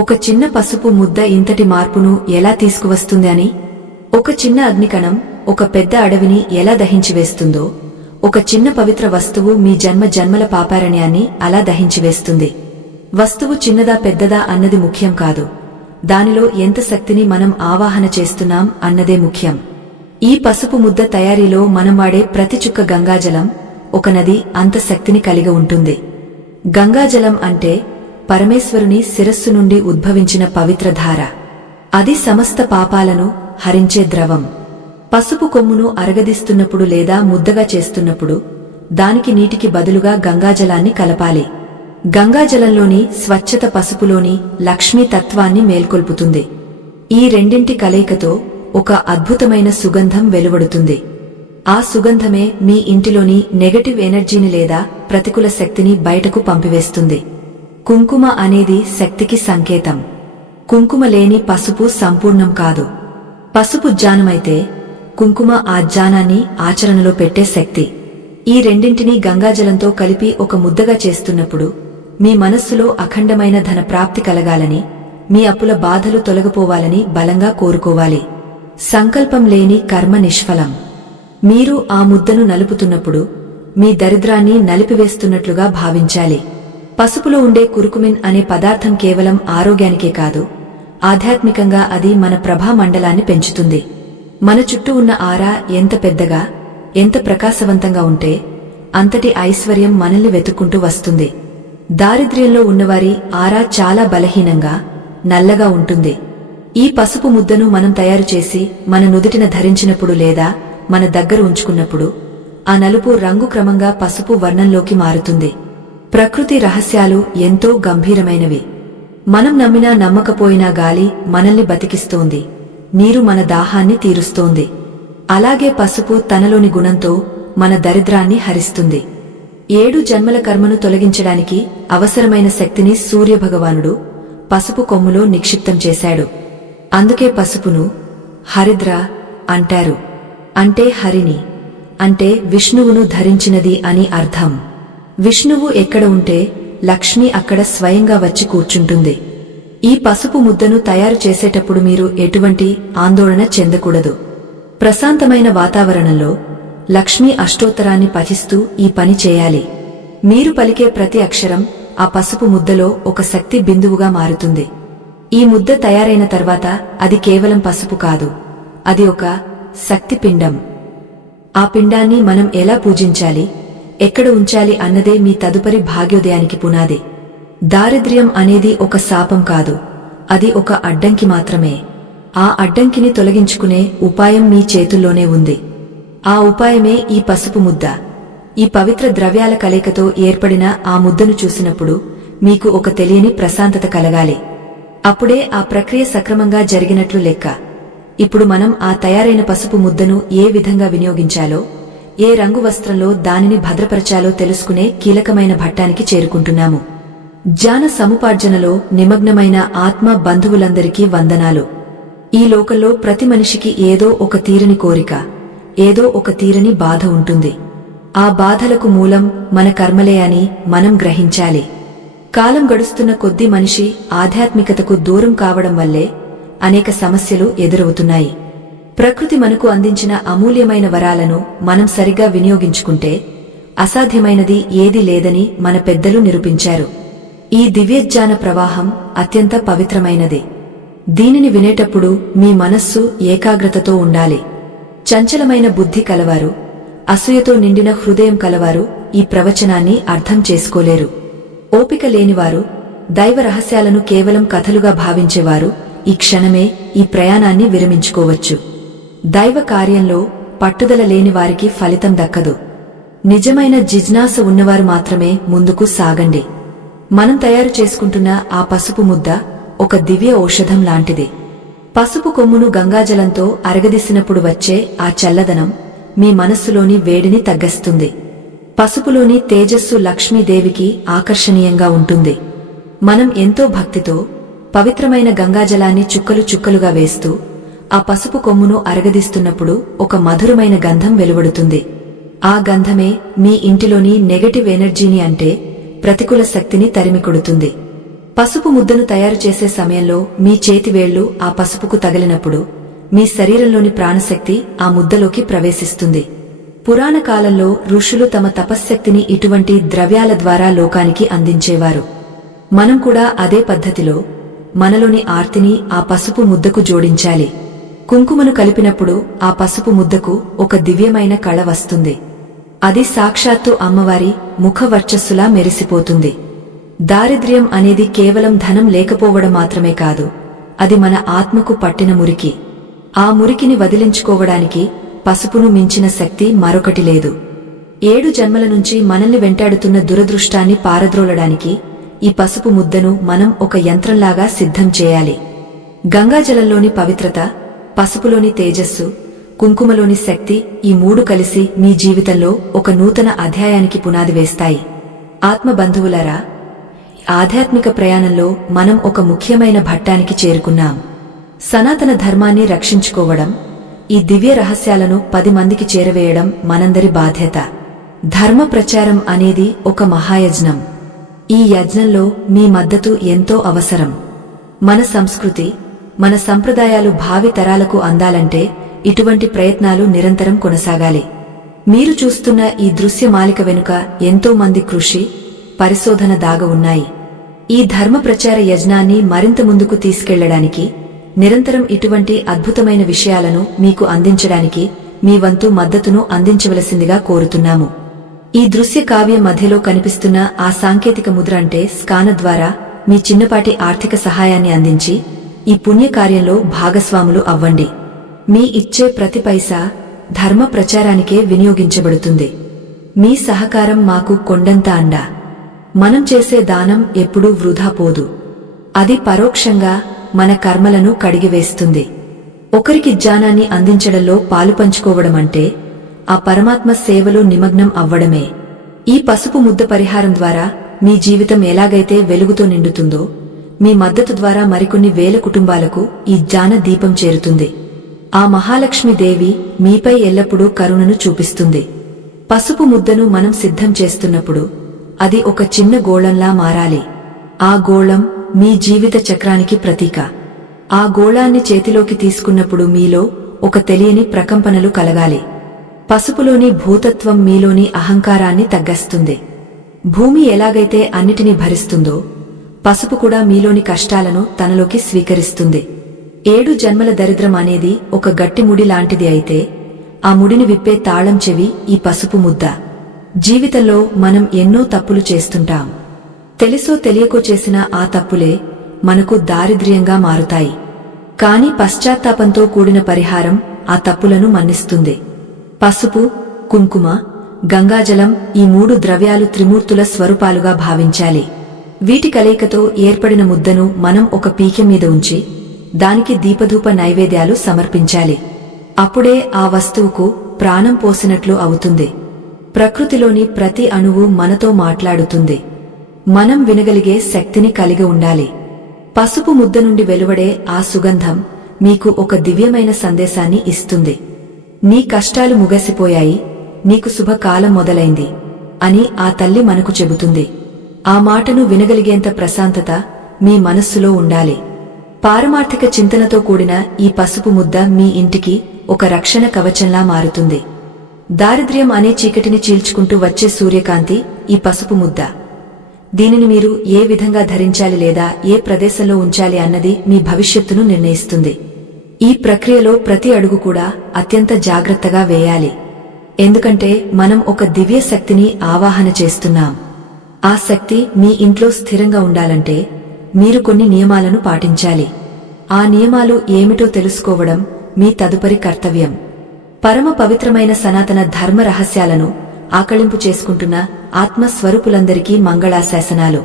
ఒక చిన్న పసుపు ముద్ద ఇంతటి మార్పును ఎలా తీసుకువస్తుంది అని. ఒక చిన్న అగ్నికణం ఒక పెద్ద అడవిని ఎలా దహించివేస్తుందో, ఒక చిన్న పవిత్ర వస్తువు మీ జన్మ జన్మల పాపారణ్యాన్ని అలా దహించివేస్తుంది. వస్తువు చిన్నదా పెద్దదా అన్నది ముఖ్యం కాదు. దానిలో ఎంత శక్తిని మనం ఆవాహన చేస్తున్నాం అన్నదే ముఖ్యం. ఈ పసుపు ముద్ద తయారీలో మనం వాడే ప్రతి చుక్క గంగాజలం ఒక నది అంత శక్తిని కలిగి ఉంటుంది. గంగాజలం అంటే పరమేశ్వరుని శిరస్సు నుండి ఉద్భవించిన పవిత్ర ధార. అది సమస్త పాపాలను హరించే ద్రవం. పసుపు కొమ్మును అరగదీస్తున్నప్పుడు లేదా ముద్దగా చేస్తున్నప్పుడు దానికి నీటికి బదులుగా గంగాజలాన్ని కలపాలి. గంగాజలంలోని స్వచ్ఛత పసుపులోని లక్ష్మీ తత్వాన్ని మేల్కొల్పుతుంది. ఈ రెండింటి కలయికతో ఒక అద్భుతమైన సుగంధం వెలువడుతుంది. ఆ సుగంధమే మీ ఇంటిలోని నెగటివ్ ఎనర్జీని లేదా ప్రతికూల శక్తిని బయటకు పంపివేస్తుంది. కుంకుమ అనేది శక్తికి సంకేతం. కుంకుమ లేని పసుపు సంపూర్ణం కాదు. పసుపు జ్ఞానమైతే కుంకుమ ఆ జ్ఞానాన్ని ఆచరణలో పెట్టే శక్తి. ఈ రెండింటినీ గంగాజలంతో కలిపి ఒక ముద్దగా చేస్తున్నప్పుడు మీ మనస్సులో అఖండమైన ధన ప్రాప్తి కలగాలని, మీ అప్పుల బాధలు తొలగిపోవాలని బలంగా కోరుకోవాలి. సంకల్పం లేని కర్మ నిష్ఫలం. మీరు ఆ ముద్దను నలుపుతున్నప్పుడు మీ దరిద్రాన్ని నలిపివేస్తున్నట్లుగా భావించాలి. పసుపులో ఉండే కురుకుమిన్ అనే పదార్థం కేవలం ఆరోగ్యానికే కాదు, ఆధ్యాత్మికంగా అది మన ప్రభామండలాన్ని పెంచుతుంది. మన చుట్టూ ఉన్న ఆరా ఎంత పెద్దగా, ఎంత ప్రకాశవంతంగా ఉంటే అంతటి ఐశ్వర్యం మనల్ని వెతుక్కుంటూ వస్తుంది. దారిద్ర్యంలో ఉన్నవారి ఆరా చాలా బలహీనంగా, నల్లగా ఉంటుంది. ఈ పసుపు ముద్దను మనం తయారు చేసి మన నుదుటిన ధరించినప్పుడు లేదా మన దగ్గర ఉంచుకున్నప్పుడు ఆ నలుపు రంగు క్రమంగా పసుపు వర్ణంలోకి మారుతుంది. ప్రకృతి రహస్యాలు ఎంతో గంభీరమైనవి. మనం నమ్మినా నమ్మకపోయినా గాలి మనల్ని బతికిస్తోంది, నీరు మన దాహాన్ని తీరుస్తోంది. అలాగే పసుపు తనలోని గుణంతో మన దరిద్రాన్ని హరిస్తుంది. 7 జన్మల కర్మను తొలగించడానికి అవసరమైన శక్తిని సూర్యభగవానుడు పసుపు కొమ్ములో నిక్షిప్తం చేశాడు. అందుకే పసుపును హరిద్ర అంటారు. అంటే హరిని, అంటే విష్ణువును ధరించినది అని అర్థం. విష్ణువు ఎక్కడ ఉంటే లక్ష్మి అక్కడ స్వయంగా వచ్చి కూర్చుంటుంది. ఈ పసుపు ముద్దను తయారు చేసేటప్పుడు మీరు ఎటువంటి ఆందోళన చెందకూడదు. ప్రశాంతమైన వాతావరణంలో లక్ష్మీ అష్టోత్తరాన్ని పఠిస్తూ ఈ పని చేయాలి. మీరు పలికే ప్రతి అక్షరం ఆ పసుపు ముద్దలో ఒక శక్తి బిందువుగా మారుతుంది. ఈ ముద్ద తయారైన తర్వాత అది కేవలం పసుపు కాదు, అది ఒక శక్తి పిండం. ఆ పిండాన్ని మనం ఎలా పూజించాలి, ఎక్కడ ఉంచాలి అన్నదే మీ తదుపరి భాగ్యోదయానికి పునాది. దారిద్ర్యం అనేది ఒక శాపం కాదు, అది ఒక అడ్డంకి మాత్రమే. ఆ అడ్డంకిని తొలగించుకునే ఉపాయం మీ చేతుల్లోనే ఉంది. ఆ ఉపాయమే ఈ పసుపు ముద్ద. ఈ పవిత్ర ద్రవ్యాల కలయికతో ఏర్పడిన ఆ ముద్దను చూసినప్పుడు మీకు ఒక తెలియని ప్రశాంతత కలగాలి. అప్పుడే ఆ ప్రక్రియ సక్రమంగా జరిగినట్లు లెక్క. ఇప్పుడు మనం ఆ తయారైన పసుపు ముద్దను ఏ విధంగా వినియోగించాలో, ఏ రంగు వస్త్రంలో దానిని భద్రపరచాలో తెలుసుకునే కీలకమైన ఘట్టానికి చేరుకుంటున్నాము. జ్ఞాన సముపార్జనలో నిమగ్నమైన ఆత్మ బంధువులందరికీ వందనాలు. ఈ లోకంలో ప్రతి మనిషికి ఏదో ఒక తీరని కోరిక, ఏదో ఒక తీరని బాధ ఉంటుంది. ఆ బాధలకు మూలం మన కర్మలే అని మనం గ్రహించాలి. కాలం గడుస్తున్న కొద్దీ మనిషి ఆధ్యాత్మికతకు దూరం కావడం వల్లే అనేక సమస్యలు ఎదురవుతున్నాయి. ప్రకృతి మనకు అందించిన అమూల్యమైన వరాలను మనం సరిగా వినియోగించుకుంటే అసాధ్యమైనది ఏదీ లేదని మన పెద్దలు నిరూపించారు. ఈ దివ్యజ్ఞాన ప్రవాహం అత్యంత పవిత్రమైనది. దీనిని వినేటప్పుడు మీ మనస్సు ఏకాగ్రతతో ఉండాలి. చంచలమైన బుద్ధి కలవారు, అసూయతో నిండిన హృదయం కలవారు ఈ ప్రవచనాన్ని అర్థం చేసుకోలేరు. ఓపిక లేనివారు, దైవ రహస్యాలను కేవలం కథలుగా భావించేవారు ఈ క్షణమే ఈ ప్రయాణాన్ని విరమించుకోవచ్చు. దైవ కార్యంలో పట్టుదల లేని వారికి ఫలితం దక్కదు. నిజమైన జిజ్ఞాస ఉన్నవారు మాత్రమే ముందుకు సాగండి. మనం తయారు చేసుకుంటున్న ఆ పసుపు ముద్ద ఒక దివ్య ఔషధం లాంటిది. పసుపు కొమ్మును గంగాజలంతో అరగదీసినప్పుడు వచ్చే ఆ చల్లదనం మీ మనస్సులోని వేడిని తగ్గిస్తుంది. పసుపులోని తేజస్సు లక్ష్మీదేవికి ఆకర్షణీయంగా ఉంటుంది. మనం ఎంతో భక్తితో పవిత్రమైన గంగాజలాన్ని చుక్కలు చుక్కలుగా వేస్తూ ఆ పసుపు కొమ్మును అరగదీస్తున్నప్పుడు ఒక మధురమైన గంధం వెలువడుతుంది. ఆ గంధమే మీ ఇంటిలోని నెగటివ్ ఎనర్జీని, అంటే ప్రతికూల శక్తిని తరిమికొడుతుంది. పసుపు ముద్దను తయారు చేసే సమయంలో మీ చేతివేళ్లు ఆ పసుపుకు తగిలినప్పుడు మీ శరీరంలోని ప్రాణశక్తి ఆ ముద్దలోకి ప్రవేశిస్తుంది. పురాణ కాలంలో ఋషులు తమ తపశ్శక్తిని ఇటువంటి ద్రవ్యాల ద్వారా లోకానికి అందించేవారు. మనం కూడా అదే పద్ధతిలో మనలోని ఆర్తిని ఆ పసుపు ముద్దకు జోడించాలి. కుంకుమను కలిపినప్పుడు ఆ పసుపు ముద్దకు ఒక దివ్యమైన కళ వస్తుంది. అది సాక్షాత్తు అమ్మవారి ముఖవర్చస్సులా మెరిసిపోతుంది. దారిద్ర్యం అనేది కేవలం ధనం లేకపోవడం మాత్రమే కాదు, అది మన ఆత్మకు పట్టిన మురికి. ఆ మురికిని వదిలించుకోవడానికి పసుపును మించిన శక్తి మరొకటి లేదు. 7 జన్మల నుంచి మనల్ని వెంటాడుతున్న దురదృష్టాన్ని పారద్రోలడానికి ఈ పసుపు ముద్దను మనం ఒక యంత్రంలాగా సిద్ధం చేయాలి. గంగాజలంలోని పవిత్రత, పసుపులోని తేజస్సు, కుంకుమలోని శక్తి, ఈ 3 కలిసి మీ జీవితంలో ఒక నూతన అధ్యాయానికి పునాది వేస్తాయి. ఆత్మబంధువులారా, ఆధ్యాత్మిక ప్రయాణంలో మనం ఒక ముఖ్యమైన ఘట్టానికి చేరుకున్నాం. సనాతన ధర్మాన్ని రక్షించుకోవడం, ఈ దివ్య రహస్యాలను 10 మందికి చేరవేయడం మనందరి బాధ్యత. ధర్మ ప్రచారం అనేది ఒక మహాయజ్ఞం. ఈ యజ్ఞంలో మీ మద్దతు ఎంతో అవసరం. మన సంస్కృతి, మన సంప్రదాయాలు భావి తరాలకు అందాలంటే ఇటువంటి ప్రయత్నాలు నిరంతరం కొనసాగాలి. మీరు చూస్తున్న ఈ దృశ్యమాలిక వెనుక ఎంతో మంది కృషి, పరిశోధన దాగ ఉన్నాయి. ఈ ధర్మ ప్రచార యజ్ఞాన్ని మరింత ముందుకు తీసుకెళ్లడానికి, నిరంతరం ఇటువంటి అద్భుతమైన విషయాలను మీకు అందించడానికి మీ వంతు మద్దతును అందించవలసిందిగా కోరుతున్నాము. ఈ దృశ్య కావ్యం మధ్యలో కనిపిస్తున్న ఆ సాంకేతిక ముద్ర అంటే స్కాన ద్వారా మీ చిన్నపాటి ఆర్థిక సహాయాన్ని అందించి ఈ పుణ్యకార్యంలో భాగస్వాములు అవ్వండి. మీ ఇచ్చే ప్రతి పైసా ధర్మ ప్రచారానికే వినియోగించబడుతుంది. మీ సహకారం మాకు కొండంత అండ. మనం చేసే దానం ఎప్పుడూ వృధా పోదు. అది పరోక్షంగా మన కర్మలను కడిగివేస్తుంది. ఒకరికి జ్ఞానాన్ని అందించడంలో పాలుపంచుకోవడమంటే ఆ పరమాత్మ సేవలో నిమగ్నం అవ్వడమే. ఈ పసుపు ముద్ద పరిహారం ద్వారా మీ జీవితం ఎలాగైతే వెలుగుతో నిండుతుందో, మీ మద్దతు ద్వారా మరికొన్ని వేల కుటుంబాలకు ఈ జ్ఞాన దీపం చేరుతుంది. ఆ మహాలక్ష్మీదేవి మీపై ఎల్లప్పుడూ కరుణను చూపిస్తుంది. పసుపు ముద్దను మనం సిద్ధం చేస్తున్నప్పుడు అది ఒక చిన్న గోళంలా మారాలి. ఆ గోళం మీ జీవిత చక్రానికి ప్రతీక. ఆ గోళాన్ని చేతిలోకి తీసుకున్నప్పుడు మీలో ఒక తెలియని ప్రకంపనలు కలగాలి. పసుపులోని భూతత్వం మీలోని అహంకారాన్ని తగ్గిస్తుంది. భూమి ఎలాగైతే అన్నిటినీ భరిస్తుందో పసుపు కూడా మీలోని కష్టాలను తనలోకి స్వీకరిస్తుంది. 7 జన్మల దరిద్రం అనేది ఒక గట్టి ముడి లాంటిది అయితే ఆ ముడిని విప్పే తాళం చెవి ఈ పసుపు ముద్ద. జీవితంలో మనం ఎన్నో తప్పులు చేస్తుంటాం. తెలుసో తెలియకో చేసిన ఆ తప్పులే మనకు దారిద్ర్యంగా మారుతాయి. కాని పశ్చాత్తాపంతో కూడిన పరిహారం ఆ తప్పులను మన్నిస్తుంది. పసుపు, కుంకుమ, గంగాజలం ఈ 3 ద్రవ్యాలు త్రిమూర్తుల స్వరూపాలుగా భావించాలి. వీటి కలయికతో ఏర్పడిన ముద్దను మనం ఒక పీకె మీద ఉంచి దానికి దీపధూప నైవేద్యాలు సమర్పించాలి. అప్పుడే ఆ వస్తువుకు ప్రాణం పోసినట్లు అవుతుంది. ప్రకృతిలోని ప్రతి అణువు మనతో మాట్లాడుతుంది. మనం వినగలిగే శక్తిని కలిగి ఉండాలి. పసుపు ముద్ద నుండి వెలువడే ఆ సుగంధం మీకు ఒక దివ్యమైన సందేశాన్ని ఇస్తుంది. నీ కష్టాలు ముగసిపోయాయి, నీకు శుభకాలం మొదలైంది అని ఆ తల్లి మనకు చెబుతుంది. ఆ మాటను వినగలిగేంత ప్రశాంతత మీ మనస్సులో ఉండాలి. పారమార్థిక చింతనతో కూడిన ఈ పసుపు ముద్ద మీ ఇంటికి ఒక రక్షణ కవచంలా మారుతుంది. దారిద్ర్యం అనే చీకటిని చీల్చుకుంటూ వచ్చే సూర్యకాంతి ఈ పసుపు ముద్ద. దీనిని మీరు ఏ విధంగా ధరించాలి లేదా ఏ ప్రదేశంలో ఉంచాలి అన్నది మీ భవిష్యత్తును నిర్ణయిస్తుంది. ఈ ప్రక్రియలో ప్రతి అడుగు కూడా అత్యంత జాగ్రత్తగా వేయాలి. ఎందుకంటే మనం ఒక దివ్య శక్తిని ఆవాహన చేస్తున్నాం. ఆ శక్తి మీ ఇంట్లో స్థిరంగా ఉండాలంటే మీరు కొన్ని నియమాలను పాటించాలి. ఆ నియమాలు ఏమిటో తెలుసుకోవడం మీ తదుపరి కర్తవ్యం. పరమ పవిత్రమైన సనాతన ధర్మ రహస్యాలను ఆకళింపు చేసుకుంటున్న ఆత్మస్వరూపులందరికీ మంగళాశాసనాలు.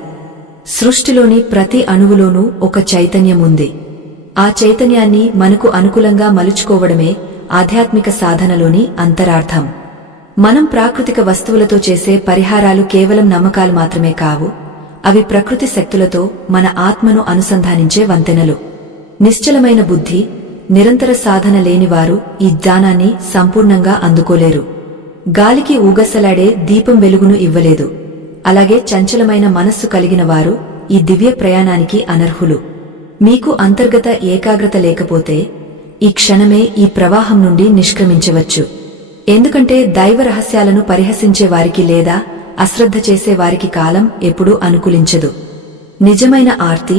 సృష్టిలోని ప్రతి అణువులోనూ ఒక చైతన్యం ఉంది. ఆ చైతన్యాన్ని మనకు అనుకూలంగా మలుచుకోవడమే ఆధ్యాత్మిక సాధనలోని అంతరార్థం. మనం ప్రాకృతిక వస్తువులతో చేసే పరిహారాలు కేవలం నమ్మకాలు మాత్రమే కావు. అవి ప్రకృతి శక్తులతో మన ఆత్మను అనుసంధానించే వంతెనలు. నిశ్చలమైన బుద్ధి, నిరంతర సాధన లేనివారు ఈ జ్ఞానాన్ని సంపూర్ణంగా అందుకోలేరు. గాలికి ఊగసలాడే దీపం వెలుగును ఇవ్వలేదు. అలాగే చంచలమైన మనస్సు కలిగిన వారు ఈ దివ్య ప్రయాణానికి అనర్హులు. మీకు అంతర్గత ఏకాగ్రత లేకపోతే ఈ క్షణమే ఈ ప్రవాహం నుండి నిష్క్రమించవచ్చు. ఎందుకంటే దైవ రహస్యాలను పరిహసించే వారికి లేదా అశ్రద్ధ చేసే వారికి కాలం ఎప్పుడూ అనుకూలించదు. నిజమైన ఆర్తి,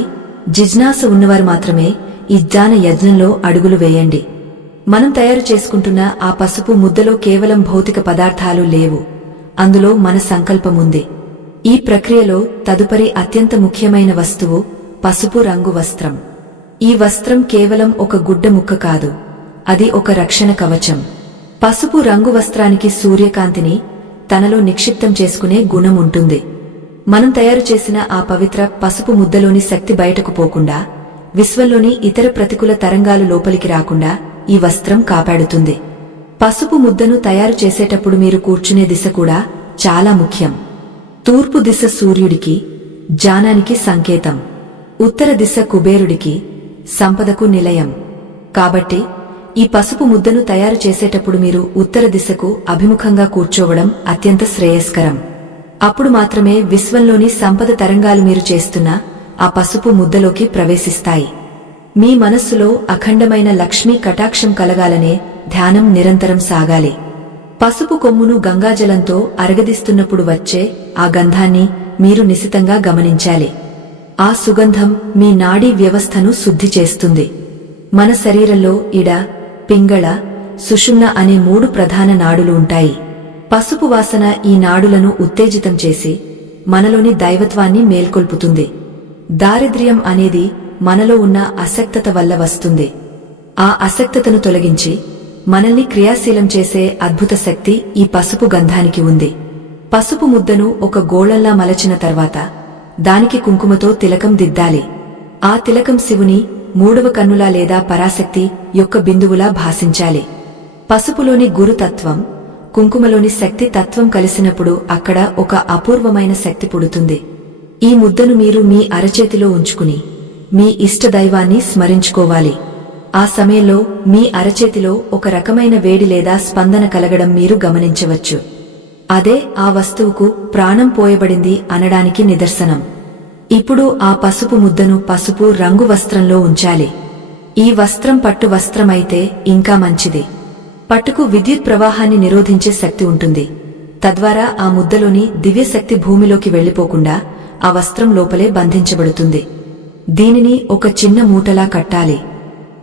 జిజ్ఞాస ఉన్నవారు మాత్రమే ఈ జ్ఞాన యజ్ఞంలో అడుగులు వేయండి. మనం తయారు చేసుకుంటున్న ఆ పసుపు ముద్దలో కేవలం భౌతిక పదార్థాలు లేవు. అందులో మన సంకల్పముంది. ఈ ప్రక్రియలో తదుపరి అత్యంత ముఖ్యమైన వస్తువు పసుపు రంగు వస్త్రం. ఈ వస్త్రం కేవలం ఒక గుడ్డ ముక్క కాదు, అది ఒక రక్షణ కవచం. పసుపు రంగు వస్త్రానికి సూర్యకాంతిని తనలో నిక్షిప్తం చేసుకునే గుణం ఉంటుంది. మనం తయారు చేసిన ఆ పవిత్ర పసుపు ముద్దలోని శక్తి బయటకు పోకుండా, విశ్వంలోని ఇతర ప్రతికూల తరంగాలు లోపలికి రాకుండా ఈ వస్త్రం కాపాడుతుంది. పసుపు ముద్దను తయారు చేసేటప్పుడు మీరు కూర్చునే దిశ కూడా చాలా ముఖ్యం. తూర్పు దిశ సూర్యుడికి, జ్ఞానానికి సంకేతం. ఉత్తర దిశ కుబేరుడికి, సంపదకు నిలయం. కాబట్టి ఈ పసుపు ముద్దను తయారు చేసేటప్పుడు మీరు ఉత్తర దిశకు అభిముఖంగా కూర్చోవడం అత్యంత శ్రేయస్కరం. అప్పుడు మాత్రమే విశ్వంలోని సంపద తరంగాలు మీరు చేస్తున్న ఆ పసుపు ముద్దలోకి ప్రవేశిస్తాయి. మీ మనస్సులో అఖండమైన లక్ష్మీ కటాక్షం కలగాలనే ధ్యానం నిరంతరం సాగాలి. పసుపు కొమ్మును గంగాజలంతో అరగదీస్తున్నప్పుడు వచ్చే ఆ గంధాన్ని మీరు నిశితంగా గమనించాలి. ఆ సుగంధం మీ నాడీ వ్యవస్థను శుద్ధి చేస్తుంది. మన శరీరంలో ఇడ, పింగళ, సుషుమ్న అనే 3 ప్రధాన నాడులు ఉంటాయి. పసుపు వాసన ఈ నాడులను ఉత్తేజితం చేసి మనలోని దైవత్వాన్ని మేల్కొల్పుతుంది. దారిద్ర్యం అనేది మనలో ఉన్న అసక్తత వల్ల వస్తుంది. ఆ అసక్తతను తొలగించి మనల్ని క్రియాశీలం చేసే అద్భుత శక్తి ఈ పసుపు గంధానికి ఉంది. పసుపు ముద్దను ఒక గోళంలా మలచిన తర్వాత దానికి కుంకుమతో తిలకం దిద్దాలి. ఆ తిలకం శివుని 3వ కన్నులా లేదా పరాశక్తి యొక్క బిందువులా భాసించాలి. పసుపులోని గురుతత్వం, కుంకుమలోని శక్తి తత్వం కలిసినప్పుడు అక్కడ ఒక అపూర్వమైన శక్తి పుడుతుంది. ఈ ముద్దను మీరు మీ అరచేతిలో ఉంచుకుని మీ ఇష్టదైవాన్ని స్మరించుకోవాలి. ఆ సమయంలో మీ అరచేతిలో ఒక రకమైన వేడి లేదా స్పందన కలగడం మీరు గమనించవచ్చు. అదే ఆ వస్తువుకు ప్రాణం పోయబడింది అనడానికి నిదర్శనం. ఇప్పుడు ఆ పసుపు ముద్దను పసుపు రంగు వస్త్రంలో ఉంచాలి. ఈ వస్త్రం పట్టు వస్త్రమైతే ఇంకా మంచిది. పట్టుకు విద్యుత్ ప్రవాహాన్ని నిరోధించే శక్తి ఉంటుంది. తద్వారా ఆ ముద్దలోని దివ్యశక్తి భూమిలోకి వెళ్లిపోకుండా ఆ వస్త్రం లోపలే బంధించబడుతుంది. దీనిని ఒక చిన్న మూటలా కట్టాలి.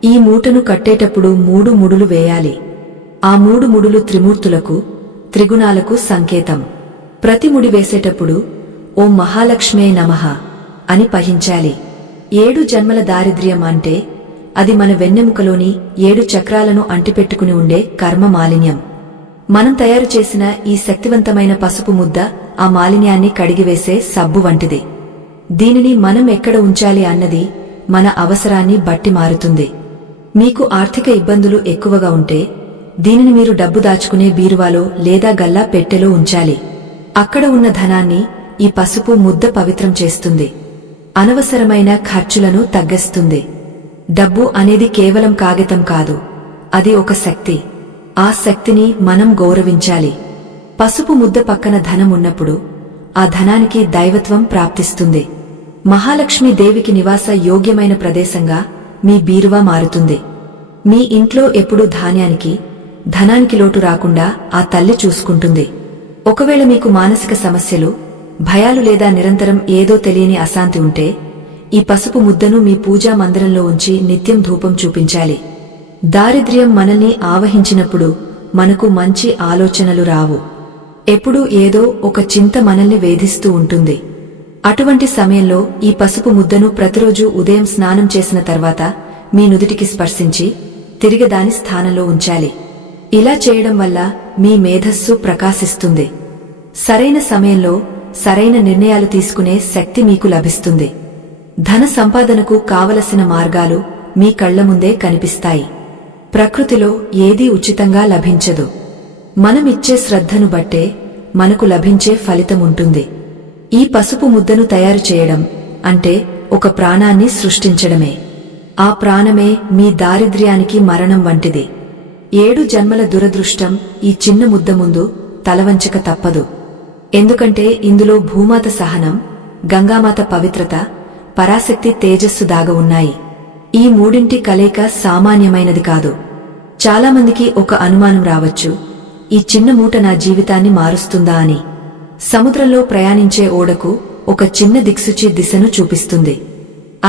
ఈ మూటను కట్టేటప్పుడు 3 ముడులు వేయాలి. ఆ 3 ముడులు త్రిమూర్తులకు, త్రిగుణాలకు సంకేతం. ప్రతి ముడి వేసేటప్పుడు ఓం మహాలక్ష్మే నమః అని పఠించాలి. 7 జన్మల దారిద్ర్యం అంటే అది మన వెన్నెముకలోని 7 చక్రాలను అంటిపెట్టుకుని ఉండే కర్మ మాలిన్యం. మనం తయారు చేసిన ఈ శక్తివంతమైన పసుపు ముద్ద ఆ మాలిన్యాన్ని కడిగివేసే సబ్బు వంటిది. దీనిని మనం ఎక్కడ ఉంచాలి అన్నది మన అవసరాన్ని బట్టి మారుతుంది. మీకు ఆర్థిక ఇబ్బందులు ఎక్కువగా ఉంటే దీనిని మీరు డబ్బు దాచుకునే బీరువాలో లేదా గల్లా పెట్టెలో ఉంచాలి. అక్కడ ఉన్న ధనాన్ని ఈ పసుపు ముద్ద పవిత్రం చేస్తుంది. అనవసరమైన ఖర్చులను తగ్గిస్తుంది. డబ్బు అనేది కేవలం కాగితం కాదు, అది ఒక శక్తి. ఆ శక్తిని మనం గౌరవించాలి. పసుపు ముద్ద పక్కన ధనం ఉన్నప్పుడు ఆ ధనానికి దైవత్వం ప్రాప్తిస్తుంది. మహాలక్ష్మి దేవికి నివాస యోగ్యమైన ప్రదేశంగా మీ బీరువా మారుతుంది. మీ ఇంట్లో ఎప్పుడూ ధనానికి లోటు రాకుండా ఆ తల్లి చూసుకుంటుంది. ఒకవేళ మీకు మానసిక సమస్యలు, భయాలు లేదా నిరంతరం ఏదో తెలియని అశాంతి ఉంటే ఈ పసుపు ముద్దను మీ పూజా మందిరంలో ఉంచి నిత్యం ధూపం చూపించాలి. దారిద్ర్యం మనల్ని ఆవహించినప్పుడు మనకు మంచి ఆలోచనలు రావు. ఎప్పుడూ ఏదో ఒక చింత మనల్ని వేధిస్తూ ఉంటుంది. అటువంటి సమయంలో ఈ పసుపు ముద్దను ప్రతిరోజు ఉదయం స్నానం చేసిన తర్వాత మీ నుదిటికి స్పర్శించి తిరిగి దాని స్థానంలో ఉంచాలి. ఇలా చేయడం వల్ల మీ మేధస్సు ప్రకాశిస్తుంది. సరైన సమయంలో సరైన నిర్ణయాలు తీసుకునే శక్తి మీకు లభిస్తుంది. ధన సంపాదనకు కావలసిన మార్గాలు మీ కళ్ల ముందే కనిపిస్తాయి. ప్రకృతిలో ఏదీ ఉచితంగా లభించదు. మనమిచ్చే శ్రద్ధను బట్టే మనకు లభించే ఫలితముంటుంది. ఈ పసుపు ముద్దను తయారు చేయడం అంటే ఒక ప్రాణాన్ని సృష్టించడమే. ఆ ప్రాణమే మీ దారిద్ర్యానికి మరణం వంటిది. 7 జన్మల దురదృష్టం ఈ చిన్న ముద్ద ముందు తలవంచక తప్పదు. ఎందుకంటే ఇందులో భూమాత సహనం, గంగామాత పవిత్రత, పరాశక్తి తేజస్సు దాగ ఉన్నాయి. ఈ మూడింటి కలయిక సామాన్యమైనది కాదు. చాలామందికి ఒక అనుమానం రావచ్చు, ఈ చిన్న మూట నా జీవితాన్ని మారుస్తుందా అని. సముద్రంలో ప్రయాణించే ఓడకు ఒక చిన్న దిక్సూచి దిశను చూపిస్తుంది.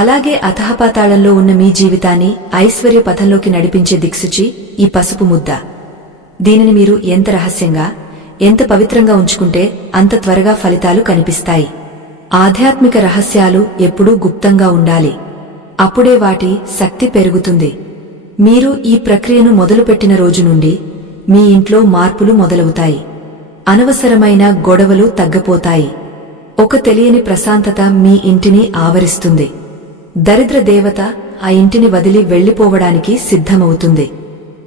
అలాగే అథఃపాతాళంలో ఉన్న మీ జీవితాన్ని ఐశ్వర్య పథంలోకి నడిపించే దిక్సూచి ఈ పసుపు ముద్ద. దీనిని మీరు ఎంత రహస్యంగా, ఎంత పవిత్రంగా ఉంచుకుంటే అంత త్వరగా ఫలితాలు కనిపిస్తాయి. ఆధ్యాత్మిక రహస్యాలు ఎప్పుడూ గుప్తంగా ఉండాలి. అప్పుడే వాటి శక్తి పెరుగుతుంది. మీరు ఈ ప్రక్రియను మొదలుపెట్టిన రోజు నుండి మీ ఇంట్లో మార్పులు మొదలవుతాయి. అనవసరమైన గొడవలు తగ్గపోతాయి. ఒక తెలియని ప్రశాంతత మీ ఇంటిని ఆవరిస్తుంది. దరిద్ర దేవత ఆ ఇంటిని వదిలి వెళ్లిపోవడానికి సిద్ధమవుతుంది.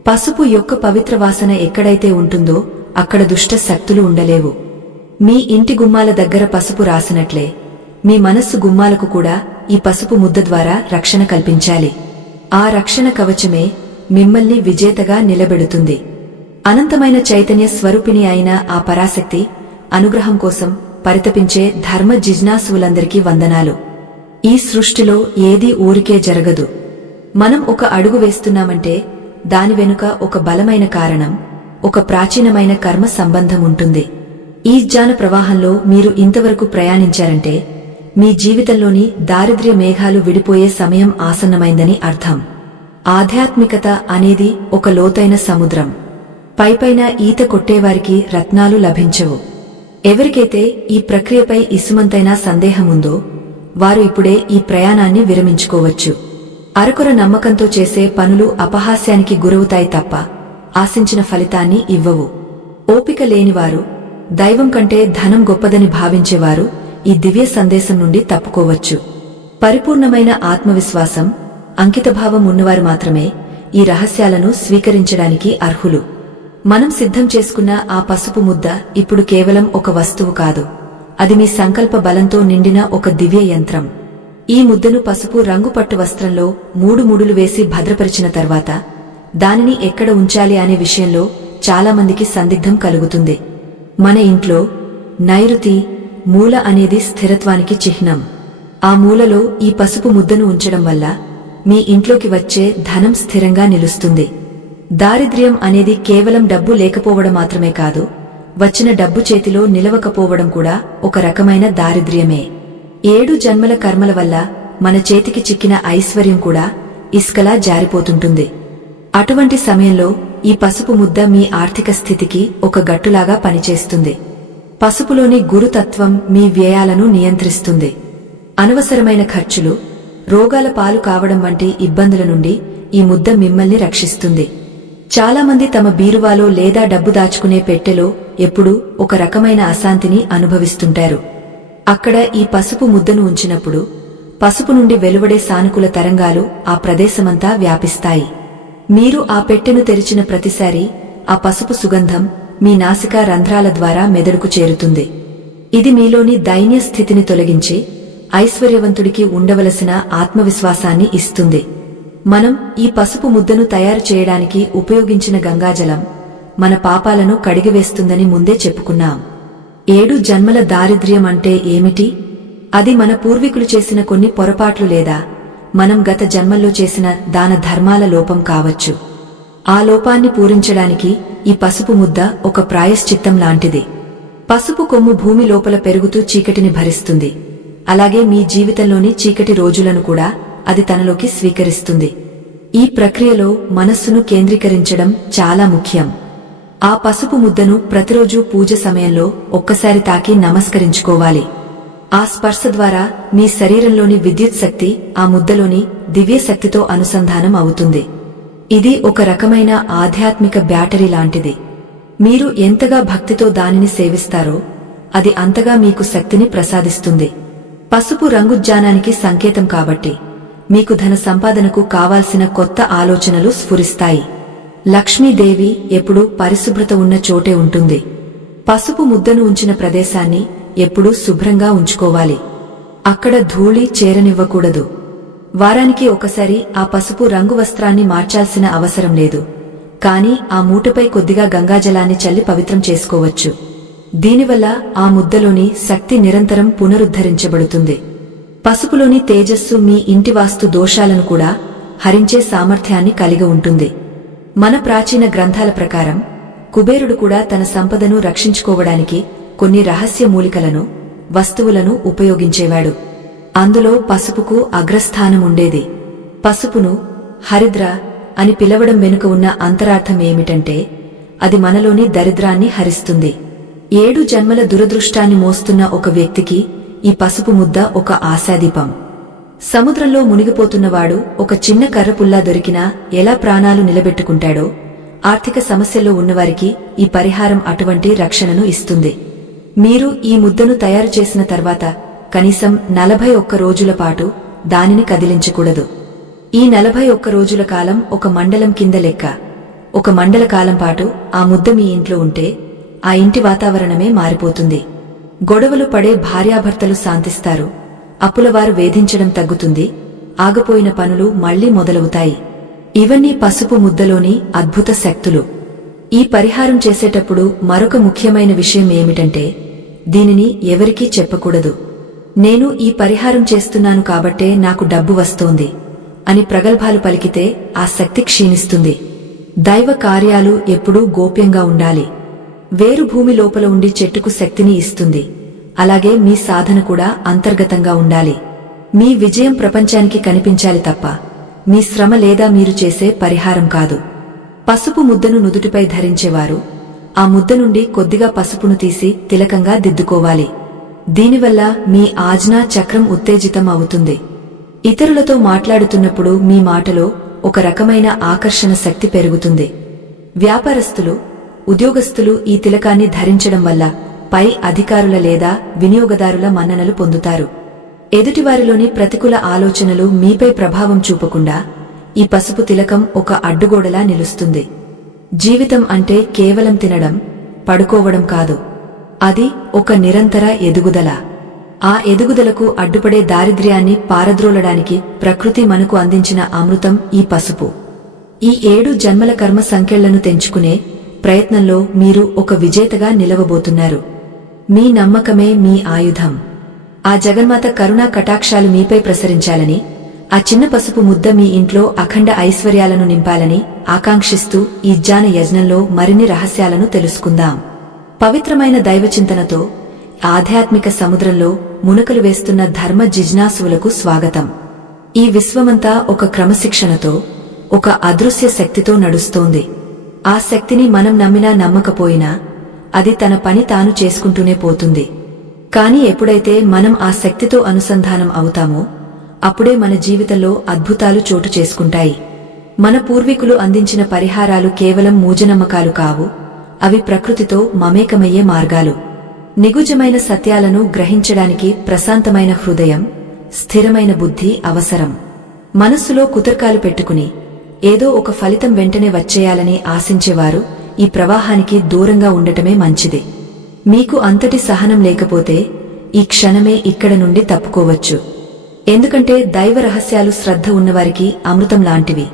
పసుపు యొక్క పవిత్ర వాసన ఎక్కడైతే ఉంటుందో అక్కడ దుష్ట శక్తులు ఉండలేవు. మీ ఇంటి గుమ్మాల దగ్గర పసుపు రాసినట్లే మీ మనస్సు గుమ్మాలకు కూడా ఈ పసుపు ముద్ద ద్వారా రక్షణ కల్పించాలి. ఆ రక్షణ కవచమే మిమ్మల్ని విజేతగా నిలబెడుతుంది. అనంతమైన చైతన్య స్వరూపిణి అయిన ఆ పరాశక్తి అనుగ్రహం కోసం పరితపించే ధర్మ జిజ్ఞాసువులందరికీ వందనాలు. ఈ సృష్టిలో ఏదీ ఊరికే జరగదు. మనం ఒక అడుగు వేస్తున్నామంటే దాని వెనుక ఒక బలమైన కారణం, ఒక ప్రాచీనమైన కర్మ సంబంధం ఉంటుంది. ఈ జ్ఞాన ప్రవాహంలో మీరు ఇంతవరకు ప్రయాణించారంటే మీ జీవితంలోని దారిద్ర్య మేఘాలు విడిపోయే సమయం ఆసన్నమైందని అర్థం. ఆధ్యాత్మికత అనేది ఒక లోతైన సముద్రం. పైపైన ఈత కొట్టేవారికి రత్నాలు లభించవు. ఎవరికైతే ఈ ప్రక్రియపై ఇసుమంతైనా సందేహముందో వారు ఇప్పుడే ఈ ప్రయాణాన్ని విరమించుకోవచ్చు. అరకొర నమ్మకంతో చేసే పనులు అపహాస్యానికి గురవుతాయి తప్ప ఆశించిన ఫలితాన్ని ఇవ్వవు. ఓపిక లేనివారు, దైవం కంటే ధనం గొప్పదని భావించేవారు ఈ దివ్య సందేశం నుండి తప్పుకోవచ్చు. పరిపూర్ణమైన ఆత్మవిశ్వాసం, అంకితభావం ఉన్నవారు మాత్రమే ఈ రహస్యాలను స్వీకరించడానికి అర్హులు. మనం సిద్ధం చేసుకున్న ఆ పసుపు ముద్ద ఇప్పుడు కేవలం ఒక వస్తువు కాదు, అది మీ సంకల్ప బలంతో నిండిన ఒక దివ్య యంత్రం. ఈ ముద్దను పసుపు రంగు పట్టు వస్త్రంలో 3 ముడులు వేసి భద్రపరిచిన తర్వాత దానిని ఎక్కడ ఉంచాలి అనే విషయంలో చాలామందికి సందిగ్ధం కలుగుతుంది. మన ఇంట్లో నైరుతి మూల అనేది స్థిరత్వానికి చిహ్నం. ఆ మూలలో ఈ పసుపు ముద్దను ఉంచడం వల్ల మీ ఇంట్లోకి వచ్చే ధనం స్థిరంగా నిలుస్తుంది. దారిద్ర్యం అనేది కేవలం డబ్బు లేకపోవడం మాత్రమే కాదు, వచ్చిన డబ్బు చేతిలో నిలవకపోవడం కూడా ఒక రకమైన దారిద్ర్యమే. 7 జన్మల కర్మల వల్ల మన చేతికి చిక్కిన ఐశ్వర్యం కూడా ఇసుకలా జారిపోతుంటుంది. అటువంటి సమయంలో ఈ పసుపు ముద్ద మీ ఆర్థిక స్థితికి ఒక గట్టులాగా పనిచేస్తుంది. పసుపులోని గురుతత్వం మీ వ్యయాలను నియంత్రిస్తుంది. అనవసరమైన ఖర్చులు, రోగాల పాలు కావడం వంటి ఇబ్బందుల నుండి ఈ ముద్ద మిమ్మల్ని రక్షిస్తుంది. చాలామంది తమ బీరువాలో లేదా డబ్బు దాచుకునే పెట్టెలో ఎప్పుడూ ఒక రకమైన అశాంతిని అనుభవిస్తుంటారు. అక్కడ ఈ పసుపు ముద్దను ఉంచినప్పుడు పసుపు నుండి వెలువడే సానుకూల తరంగాలు ఆ ప్రదేశమంతా వ్యాపిస్తాయి. మీరు ఆ పెట్టెను తెరిచిన ప్రతిసారీ ఆ పసుపు సుగంధం మీ నాసికా రంధ్రాల ద్వారా మెదడుకు చేరుతుంది. ఇది మీలోని దైన్య స్థితిని తొలగించి ఐశ్వర్యవంతుడికి ఉండవలసిన ఆత్మవిశ్వాసాన్ని ఇస్తుంది. మనం ఈ పసుపు ముద్దను తయారు చేయడానికి ఉపయోగించిన గంగాజలం మన పాపాలను కడిగివేస్తుందని ముందే చెప్పుకున్నాం. 7 జన్మల దారిద్ర్యం అంటే ఏమిటి? అది మన పూర్వీకులు చేసిన కొన్ని పొరపాట్లు లేదా మనం గత జన్మల్లో చేసిన దాన ధర్మాల లోపం కావచ్చు. ఆ లోపాన్ని పూరించడానికి ఈ పసుపు ముద్ద ఒక ప్రాయశ్చిత్తం లాంటిది. పసుపు కొమ్ము భూమి లోపల పెరుగుతూ చీకటిని భరిస్తుంది. అలాగే మీ జీవితంలోని చీకటి రోజులను కూడా అది తనలోకి స్వీకరిస్తుంది. ఈ ప్రక్రియలో మనస్సును కేంద్రీకరించడం చాలా ముఖ్యం. ఆ పసుపు ముద్దను ప్రతిరోజూ పూజ సమయంలో ఒక్కసారి తాకి నమస్కరించుకోవాలి. ఆ స్పర్శ ద్వారా మీ శరీరంలోని విద్యుత్ శక్తి ఆ ముద్దలోని దివ్య శక్తితో అనుసంధానం అవుతుంది. ఇది ఒక రకమైన ఆధ్యాత్మిక బ్యాటరీ లాంటిది. మీరు ఎంతగా భక్తితో దానిని సేవిస్తారో అది అంతగా మీకు శక్తిని ప్రసాదిస్తుంది. పసుపు రంగు జ్ఞానానికి సంకేతం కాబట్టి మీకు ధన సంపాదనకు కావాల్సిన కొత్త ఆలోచనలు స్ఫురిస్తాయి. లక్ష్మీదేవి ఎప్పుడూ పరిశుభ్రత ఉన్న చోటే ఉంటుంది. పసుపు ముద్దను ఉంచిన ప్రదేశాన్ని ఎప్పుడూ శుభ్రంగా ఉంచుకోవాలి. అక్కడ ధూళి చేరనివ్వకూడదు. వారానికి ఒకసారి ఆ పసుపు రంగు వస్త్రాన్ని మార్చాల్సిన అవసరం లేదు. కాని ఆ మూటపై కొద్దిగా గంగాజలాన్ని చల్లి పవిత్రం చేసుకోవచ్చు. దీనివల్ల ఆ ముద్దలోని శక్తి నిరంతరం పునరుద్ధరించబడుతుంది. పసుపులోని తేజస్సు మీ ఇంటి వాస్తు దోషాలను కూడా హరించే సామర్థ్యాన్ని కలిగి ఉంటుంది. మన ప్రాచీన గ్రంథాల ప్రకారం కుబేరుడు కూడా తన సంపదను రక్షించుకోవడానికి కొన్ని రహస్య మూలికలను, వస్తువులను ఉపయోగించేవాడు. అందులో పసుపుకు అగ్రస్థానం ఉండేది. పసుపును హరిద్ర అని పిలవడం వెనుక ఉన్న అంతరార్థం ఏమిటంటే అది మనలోని దరిద్రాన్ని హరిస్తుంది. 7 జన్మల దురదృష్టాన్ని మోస్తున్న ఒక వ్యక్తికి ఈ పసుపు ముద్ద ఒక ఆశాదీపం. సముద్రంలో మునిగిపోతున్నవాడు ఒక చిన్న కర్రపుల్లా దొరికినా ఎలా ప్రాణాలు నిలబెట్టుకుంటాడో ఆర్థిక సమస్యల్లో ఉన్నవారికి ఈ పరిహారం అటువంటి రక్షణను ఇస్తుంది. మీరు ఈ ముద్దను తయారు చేసిన తర్వాత కనీసం 41 రోజుల పాటు దానిని కదిలించకూడదు. ఈ 41 రోజుల కాలం ఒక మండలం కింద లెక్క. ఒక మండల కాలం పాటు ఆ ముద్ద మీ ఇంట్లో ఉంటే ఆ ఇంటి వాతావరణమే మారిపోతుంది. గొడవలు పడే భార్యాభర్తలు శాంతిస్తారు. అప్పులవారు వేధించడం తగ్గుతుంది. ఆగిపోయిన పనులు మళ్లీ మొదలవుతాయి. ఇవన్నీ పసుపు ముద్దలోని అద్భుత శక్తులు. ఈ పరిహారం చేసేటప్పుడు మరొక ముఖ్యమైన విషయం ఏమిటంటే దీనిని ఎవరికీ చెప్పకూడదు. నేను ఈ పరిహారం చేస్తున్నాను కాబట్టే నాకు డబ్బు వస్తోంది అని ప్రగల్భాలు పలికితే ఆ శక్తి క్షీణిస్తుంది. దైవ కార్యాలు ఎప్పుడూ గోప్యంగా ఉండాలి. వేరు భూమి లోపల ఉండి చెట్టుకు శక్తిని ఇస్తుంది. అలాగే మీ సాధన కూడా అంతర్గతంగా ఉండాలి. మీ విజయం ప్రపంచానికి కనిపించాలి తప్ప మీ శ్రమ లేదా మీరు చేసే పరిహారం కాదు. పసుపు ముద్దను నుదుటిపై ధరించేవారు ఆ ముద్ద నుండి కొద్దిగా పసుపును తీసి తిలకంగా దిద్దుకోవాలి. దీనివల్ల మీ ఆజ్ఞా చక్రం ఉత్తేజితం అవుతుంది. ఇతరులతో మాట్లాడుతున్నప్పుడు మీ మాటలో ఒక రకమైన ఆకర్షణ శక్తి పెరుగుతుంది. వ్యాపారస్తులు, ఉద్యోగస్తులు ఈ తిలకాన్ని ధరించడం వల్ల పై అధికారుల లేదా వినియోగదారుల మన్ననలు పొందుతారు. ఎదుటివారిలోని ప్రతికూల ఆలోచనలు మీపై ప్రభావం చూపకుండా ఈ పసుపు తిలకం ఒక అడ్డుగోడలా నిలుస్తుంది. జీవితం అంటే కేవలం తినడం, పడుకోవడం కాదు. అది ఒక నిరంతర ఎదుగుదల. ఆ ఎదుగుదలకు అడ్డుపడే దారిద్ర్యాన్ని పారద్రోలడానికి ప్రకృతి మనకు అందించిన అమృతం ఈ పసుపు. ఈ 7 జన్మల కర్మ సంకెళ్లను తెంచుకునే ప్రయత్నంలో మీరు ఒక విజేతగా నిలవబోతున్నారు. మీ నమ్మకమే మీ ఆయుధం. ఆ జగన్మాత కరుణా కటాక్షాలు మీపై ప్రసరించాలని, ఆ చిన్న పసుపు ముద్ద మీ ఇంట్లో అఖండ ఐశ్వర్యాలను నింపాలని ఆకాంక్షిస్తూ ఈ జ్ఞాన యజ్ఞంలో మరిన్ని రహస్యాలను తెలుసుకుందాం. పవిత్రమైన దైవచింతనతో ఆధ్యాత్మిక సముద్రంలో మునకలు వేస్తున్న ధర్మ జిజ్ఞాసువులకు స్వాగతం. ఈ విశ్వమంతా ఒక క్రమశిక్షణతో, ఒక అదృశ్య శక్తితో నడుస్తోంది. ఆ శక్తిని మనం నమ్మినా నమ్మకపోయినా అది తన పని తాను చేసుకుంటూనే పోతుంది. కాని ఎప్పుడైతే మనం ఆ శక్తితో అనుసంధానం అవుతామో అప్పుడే మన జీవితంలో అద్భుతాలు చోటు చేసుకుంటాయి. మన పూర్వీకులు అందించిన పరిహారాలు కేవలం మూఢనమ్మకాలు కావు, అవి ప్రకృతితో మమేకమయ్యే మార్గాలు. నిగుజమైన సత్యాలను గ్రహించడానికి ప్రశాంతమైన హృదయం, స్థిరమైన బుద్ధి అవసరం. మనస్సులో కుతర్కాలు పెట్టుకుని ఏదో ఒక ఫలితం వెంటనే వచ్చేయాలని ఆశించేవారు ఈ ప్రవాహానికి దూరంగా ఉండటమే మంచిది. మీకు అంతటి సహనం లేకపోతే ఈ క్షణమే ఇక్కడ నుండి తప్పుకోవచ్చు. ఎందుకంటే దైవ రహస్యాలు శ్రద్ధ ఉన్నవారికి అమృతం లాంటివి,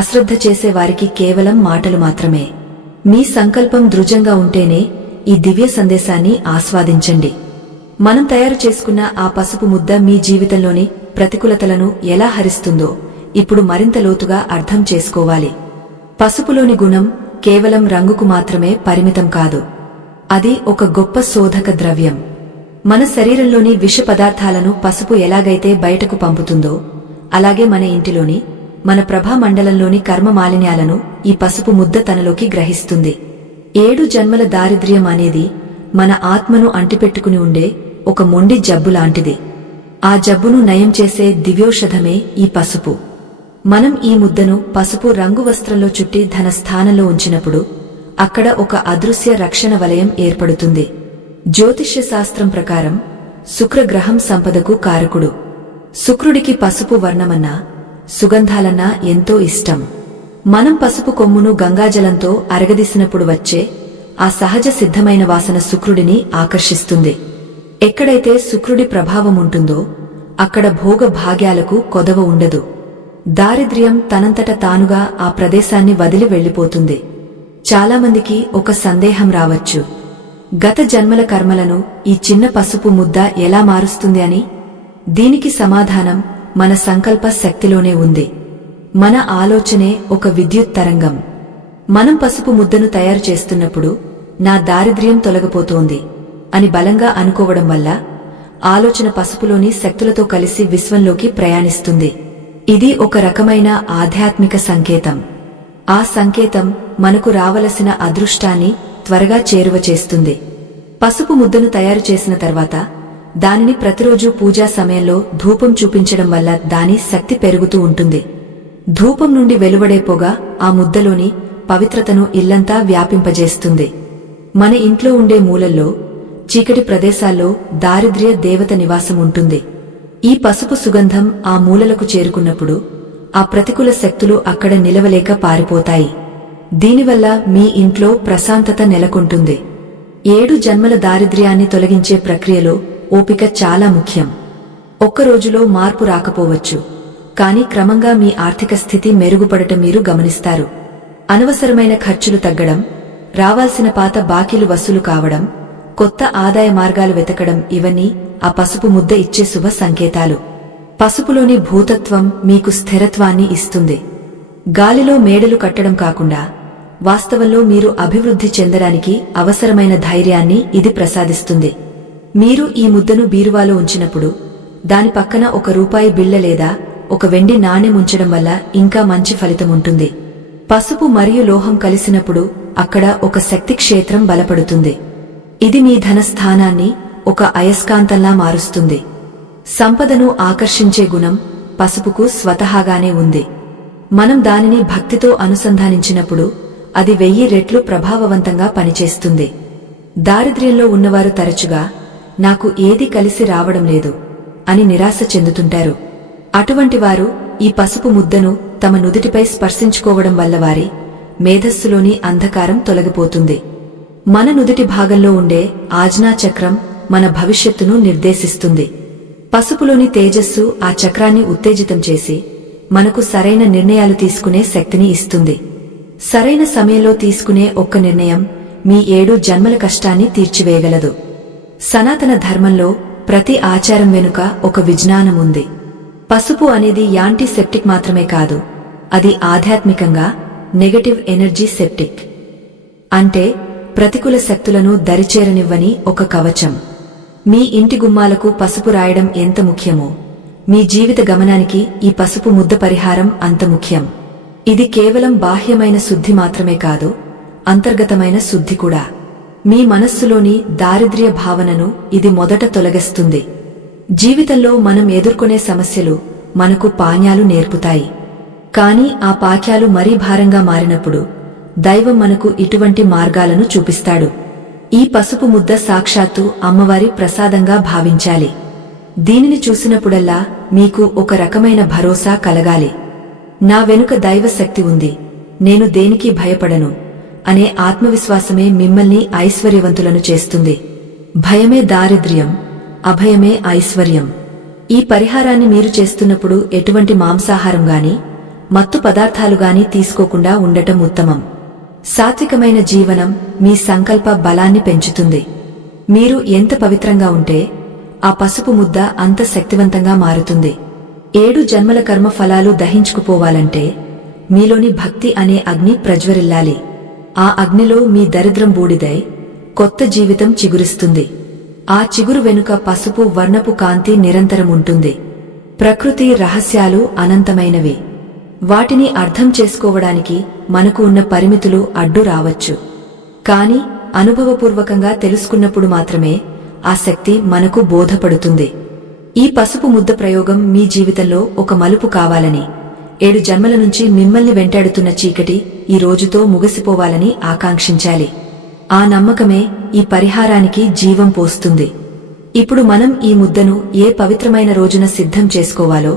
అశ్రద్ధ చేసేవారికి కేవలం మాటలు మాత్రమే. మీ సంకల్పం దృఢంగా ఉంటేనే ఈ దివ్య సందేశాన్ని ఆస్వాదించండి. మనం తయారు చేసుకున్న ఆ పసుపు ముద్ద మీ జీవితంలోని ప్రతికూలతలను ఎలా హరిస్తుందో ఇప్పుడు మరింత లోతుగా అర్థం చేసుకోవాలి. పసుపులోని గుణం కేవలం రంగుకు మాత్రమే పరిమితం కాదు. అది ఒక గొప్ప శోధక ద్రవ్యం. మన శరీరంలోని విష పదార్థాలను పసుపు ఎలాగైతే బయటకు పంపుతుందో అలాగే మన ఇంటిలోని, మన ప్రభామండలంలోని కర్మ మాలిన్యాలను ఈ పసుపు ముద్ద తనలోకి గ్రహిస్తుంది. 7 జన్మల దారిద్ర్యం అనేది మన ఆత్మను అంటిపెట్టుకుని ఉండే ఒక మొండి జబ్బు లాంటిది. ఆ జబ్బును నయం చేసే దివ్యౌషధమే ఈ పసుపు. మనం ఈ ముద్దను పసుపు రంగు వస్త్రంలో చుట్టి ధన స్థానంలో ఉంచినప్పుడు అక్కడ ఒక అదృశ్య రక్షణ వలయం ఏర్పడుతుంది. జ్యోతిష్య శాస్త్రం ప్రకారం శుక్రగ్రహం సంపదకు కారకుడు. శుక్రుడికి పసుపు వర్ణమన్నా, సుగంధాలన్నా ఎంతో ఇష్టం. మనం పసుపు కొమ్మును గంగాజలంతో అరగదీసినప్పుడు వచ్చే ఆ సహజ సిద్ధమైన వాసన శుక్రుడిని ఆకర్షిస్తుంది. ఎక్కడైతే శుక్రుడి ప్రభావం ఉంటుందో అక్కడ భోగ భాగ్యాలకు కొదవ ఉండదు. దారిద్ర్యం తనంతట తానుగా ఆ ప్రదేశాన్ని వదిలి వెళ్లిపోతుంది. చాలామందికి ఒక సందేహం రావచ్చు, గత జన్మల కర్మలను ఈ చిన్న పసుపు ముద్ద ఎలా మారుస్తుంది అని. దీనికి సమాధానం మన సంకల్ప శక్తిలోనే ఉంది. మన ఆలోచనే ఒక విద్యుత్ తరంగం. మనం పసుపు ముద్దను తయారు చేస్తున్నప్పుడు నా దారిద్ర్యం తొలగిపోతోంది అని బలంగా అనుకోవడం వల్ల ఆలోచన పసుపులోని శక్తులతో కలిసి విశ్వంలోకి ప్రయాణిస్తుంది. ఇది ఒక రకమైన ఆధ్యాత్మిక సంకేతం. ఆ సంకేతం మనకు రావలసిన అదృష్టాన్ని త్వరగా చేరువ చేస్తుంది. పసుపు ముద్దను తయారు చేసిన తర్వాత దానిని ప్రతిరోజు పూజా సమయంలో ధూపం చూపించడం వల్ల దాని శక్తి పెరుగుతూ ఉంటుంది. ధూపం నుండి వెలువడే పొగ ఆ ముద్దలోని పవిత్రతను ఇల్లంతా వ్యాపింపజేస్తుంది. మన ఇంట్లో ఉండే మూలల్లో, చీకటి ప్రదేశాల్లో దారిద్ర్య దేవత నివాసం ఉంటుంది. ఈ పసుపు సుగంధం ఆ మూలలకు చేరుకున్నప్పుడు ఆ ప్రతికూల శక్తులు అక్కడ నిలవలేక పారిపోతాయి. దీనివల్ల మీ ఇంట్లో ప్రశాంతత నెలకొంటుంది. 7 జన్మల దారిద్ర్యాన్ని తొలగించే ప్రక్రియలో ఓపిక చాలా ముఖ్యం. ఒక్క రోజులో మార్పు రాకపోవచ్చు, కానీ క్రమంగా మీ ఆర్థిక స్థితి మెరుగుపడటం మీరు గమనిస్తారు. అనవసరమైన ఖర్చులు తగ్గడం, రావాల్సిన పాత బాకీలు వసూలు కావడం, కొత్త ఆదాయ మార్గాలు వెతకడం ఇవన్నీ ఆ పసుపు ముద్ద ఇచ్చే శుభ సంకేతాలు. పసుపులోని భూతత్వం మీకు స్థిరత్వాన్ని ఇస్తుంది. గాలిలో మేడలు కట్టడం కాకుండా వాస్తవంలో మీరు అభివృద్ధి చెందడానికి అవసరమైన ధైర్యాన్ని ఇది ప్రసాదిస్తుంది. మీరు ఈ ముద్దను బీరువాలో ఉంచినప్పుడు దాని పక్కన ₹1 బిళ్ళ లేదా ఒక వెండి నాణెం ఉంచడం వల్ల ఇంకా మంచి ఫలితం ఉంటుంది. పసుపు మరియు లోహం కలిసినప్పుడు అక్కడ ఒక శక్తి క్షేత్రం బలపడుతుంది. ఇది మీ ధన స్థానాన్ని ఒక అయస్కాంతంలా మారుస్తుంది. సంపదను ఆకర్షించే గుణం పసుపుకు స్వతహాగానే ఉంది. మనం దానిని భక్తితో అనుసంధానించినప్పుడు అది 1000 రెట్లు ప్రభావవంతంగా పనిచేస్తుంది. దారిద్ర్యంలో ఉన్నవారు తరచుగా నాకు ఏది కలిసి రావడం లేదు అని నిరాశ చెందుతుంటారు. అటువంటి వారు ఈ పసుపు ముద్దను తమ నుదిటిపై స్పర్శించుకోవడం వల్ల వారి మేధస్సులోని అంధకారం తొలగిపోతుంది. మన నుదిటి భాగంలో ఉండే ఆజ్ఞా చక్రం మన భవిష్యత్తును నిర్దేశిస్తుంది. పసుపులోని తేజస్సు ఆ చక్రాన్ని ఉత్తేజితం చేసి మనకు సరైన నిర్ణయాలు తీసుకునే శక్తిని ఇస్తుంది. సరైన సమయంలో తీసుకునే ఒక్క నిర్ణయం మీ 7 జన్మల కష్టాన్ని తీర్చివేయగలదు. సనాతన ధర్మంలో ప్రతి ఆచారం వెనుక ఒక విజ్ఞానం ఉంది. పసుపు అనేది యాంటీసెప్టిక్ మాత్రమే కాదు, అది ఆధ్యాత్మికంగా నెగటివ్ ఎనర్జీ సెప్టిక్. అంటే ప్రతికూల శక్తులను దరిచేరనివ్వని ఒక కవచం. మీ ఇంటి గుమ్మాలకు పసుపు రాయడం ఎంత ముఖ్యమో, మీ జీవిత గమనానికి ఈ పసుపు ముద్ద పరిహారం అంత ముఖ్యం. ఇది కేవలం బాహ్యమైన శుద్ధి మాత్రమే కాదు, అంతర్గతమైన శుద్ధి కూడా. మీ మనస్సులోని దారిద్ర్య భావనను ఇది మొదట తొలగిస్తుంది. జీవితంలో మనం ఎదుర్కొనే సమస్యలు మనకు పాఠాలు నేర్పుతాయి. కాని ఆ పాఠాలు మరీ భారంగా మారినప్పుడు దైవం మనకు ఇటువంటి మార్గాలను చూపిస్తాడు. ఈ పసుపు ముద్ద సాక్షాత్తు అమ్మవారి ప్రసాదంగా భావించాలి. దీనిని చూసినప్పుడల్లా మీకు ఒక రకమైన భరోసా కలగాలి. నా వెనుక దైవ శక్తి ఉంది, నేను దేనికి భయపడను అనే ఆత్మవిశ్వాసమే మిమ్మల్ని ఐశ్వర్యవంతులను చేస్తుంది. భయమే దారిద్ర్యం, అభయమే ఐశ్వర్యం. ఈ పరిహారాన్ని మీరు చేస్తున్నప్పుడు ఎటువంటి మాంసాహారం గాని మత్తు పదార్థాలు గాని తీసుకోకుండా ఉండటం ఉత్తమం. సాత్వికమైన జీవనం మీ సంకల్ప బలాన్ని పెంచుతుంది. మీరు ఎంత పవిత్రంగా ఉంటే ఆ పసుపు ముద్ద అంత శక్తివంతంగా మారుతుంది. 7 జన్మల కర్మ ఫలాలు దహించుకుపోవాలంటే మీలోని భక్తి అనే అగ్ని ప్రజ్వరిల్లాలి. ఆ అగ్నిలో మీ దరిద్రం బూడిదై కొత్త జీవితం చిగురిస్తుంది. ఆ చిగురు వెనుక పసుపు వర్ణపు కాంతి నిరంతరం ఉంటుంది. ప్రకృతి రహస్యాలు అనంతమైనవి. వాటిని అర్థం చేసుకోవడానికి మనకు ఉన్న పరిమితులు అడ్డు రావచ్చు. కాని అనుభవపూర్వకంగా తెలుసుకున్నప్పుడు మాత్రమే ఆ శక్తి మనకు బోధపడుతుంది. ఈ పసుపు ముద్ద ప్రయోగం మీ జీవితంలో ఒక మలుపు కావాలని, 7 జన్మల నుంచి మిమ్మల్ని వెంటాడుతున్న చీకటి ఈ రోజుతో ముగిసిపోవాలని ఆకాంక్షించాలి. ఆ నమ్మకమే ఈ పరిహారానికి జీవం పోస్తుంది. ఇప్పుడు మనం ఈ ముద్దను ఏ పవిత్రమైన రోజున సిద్ధం చేసుకోవాలో,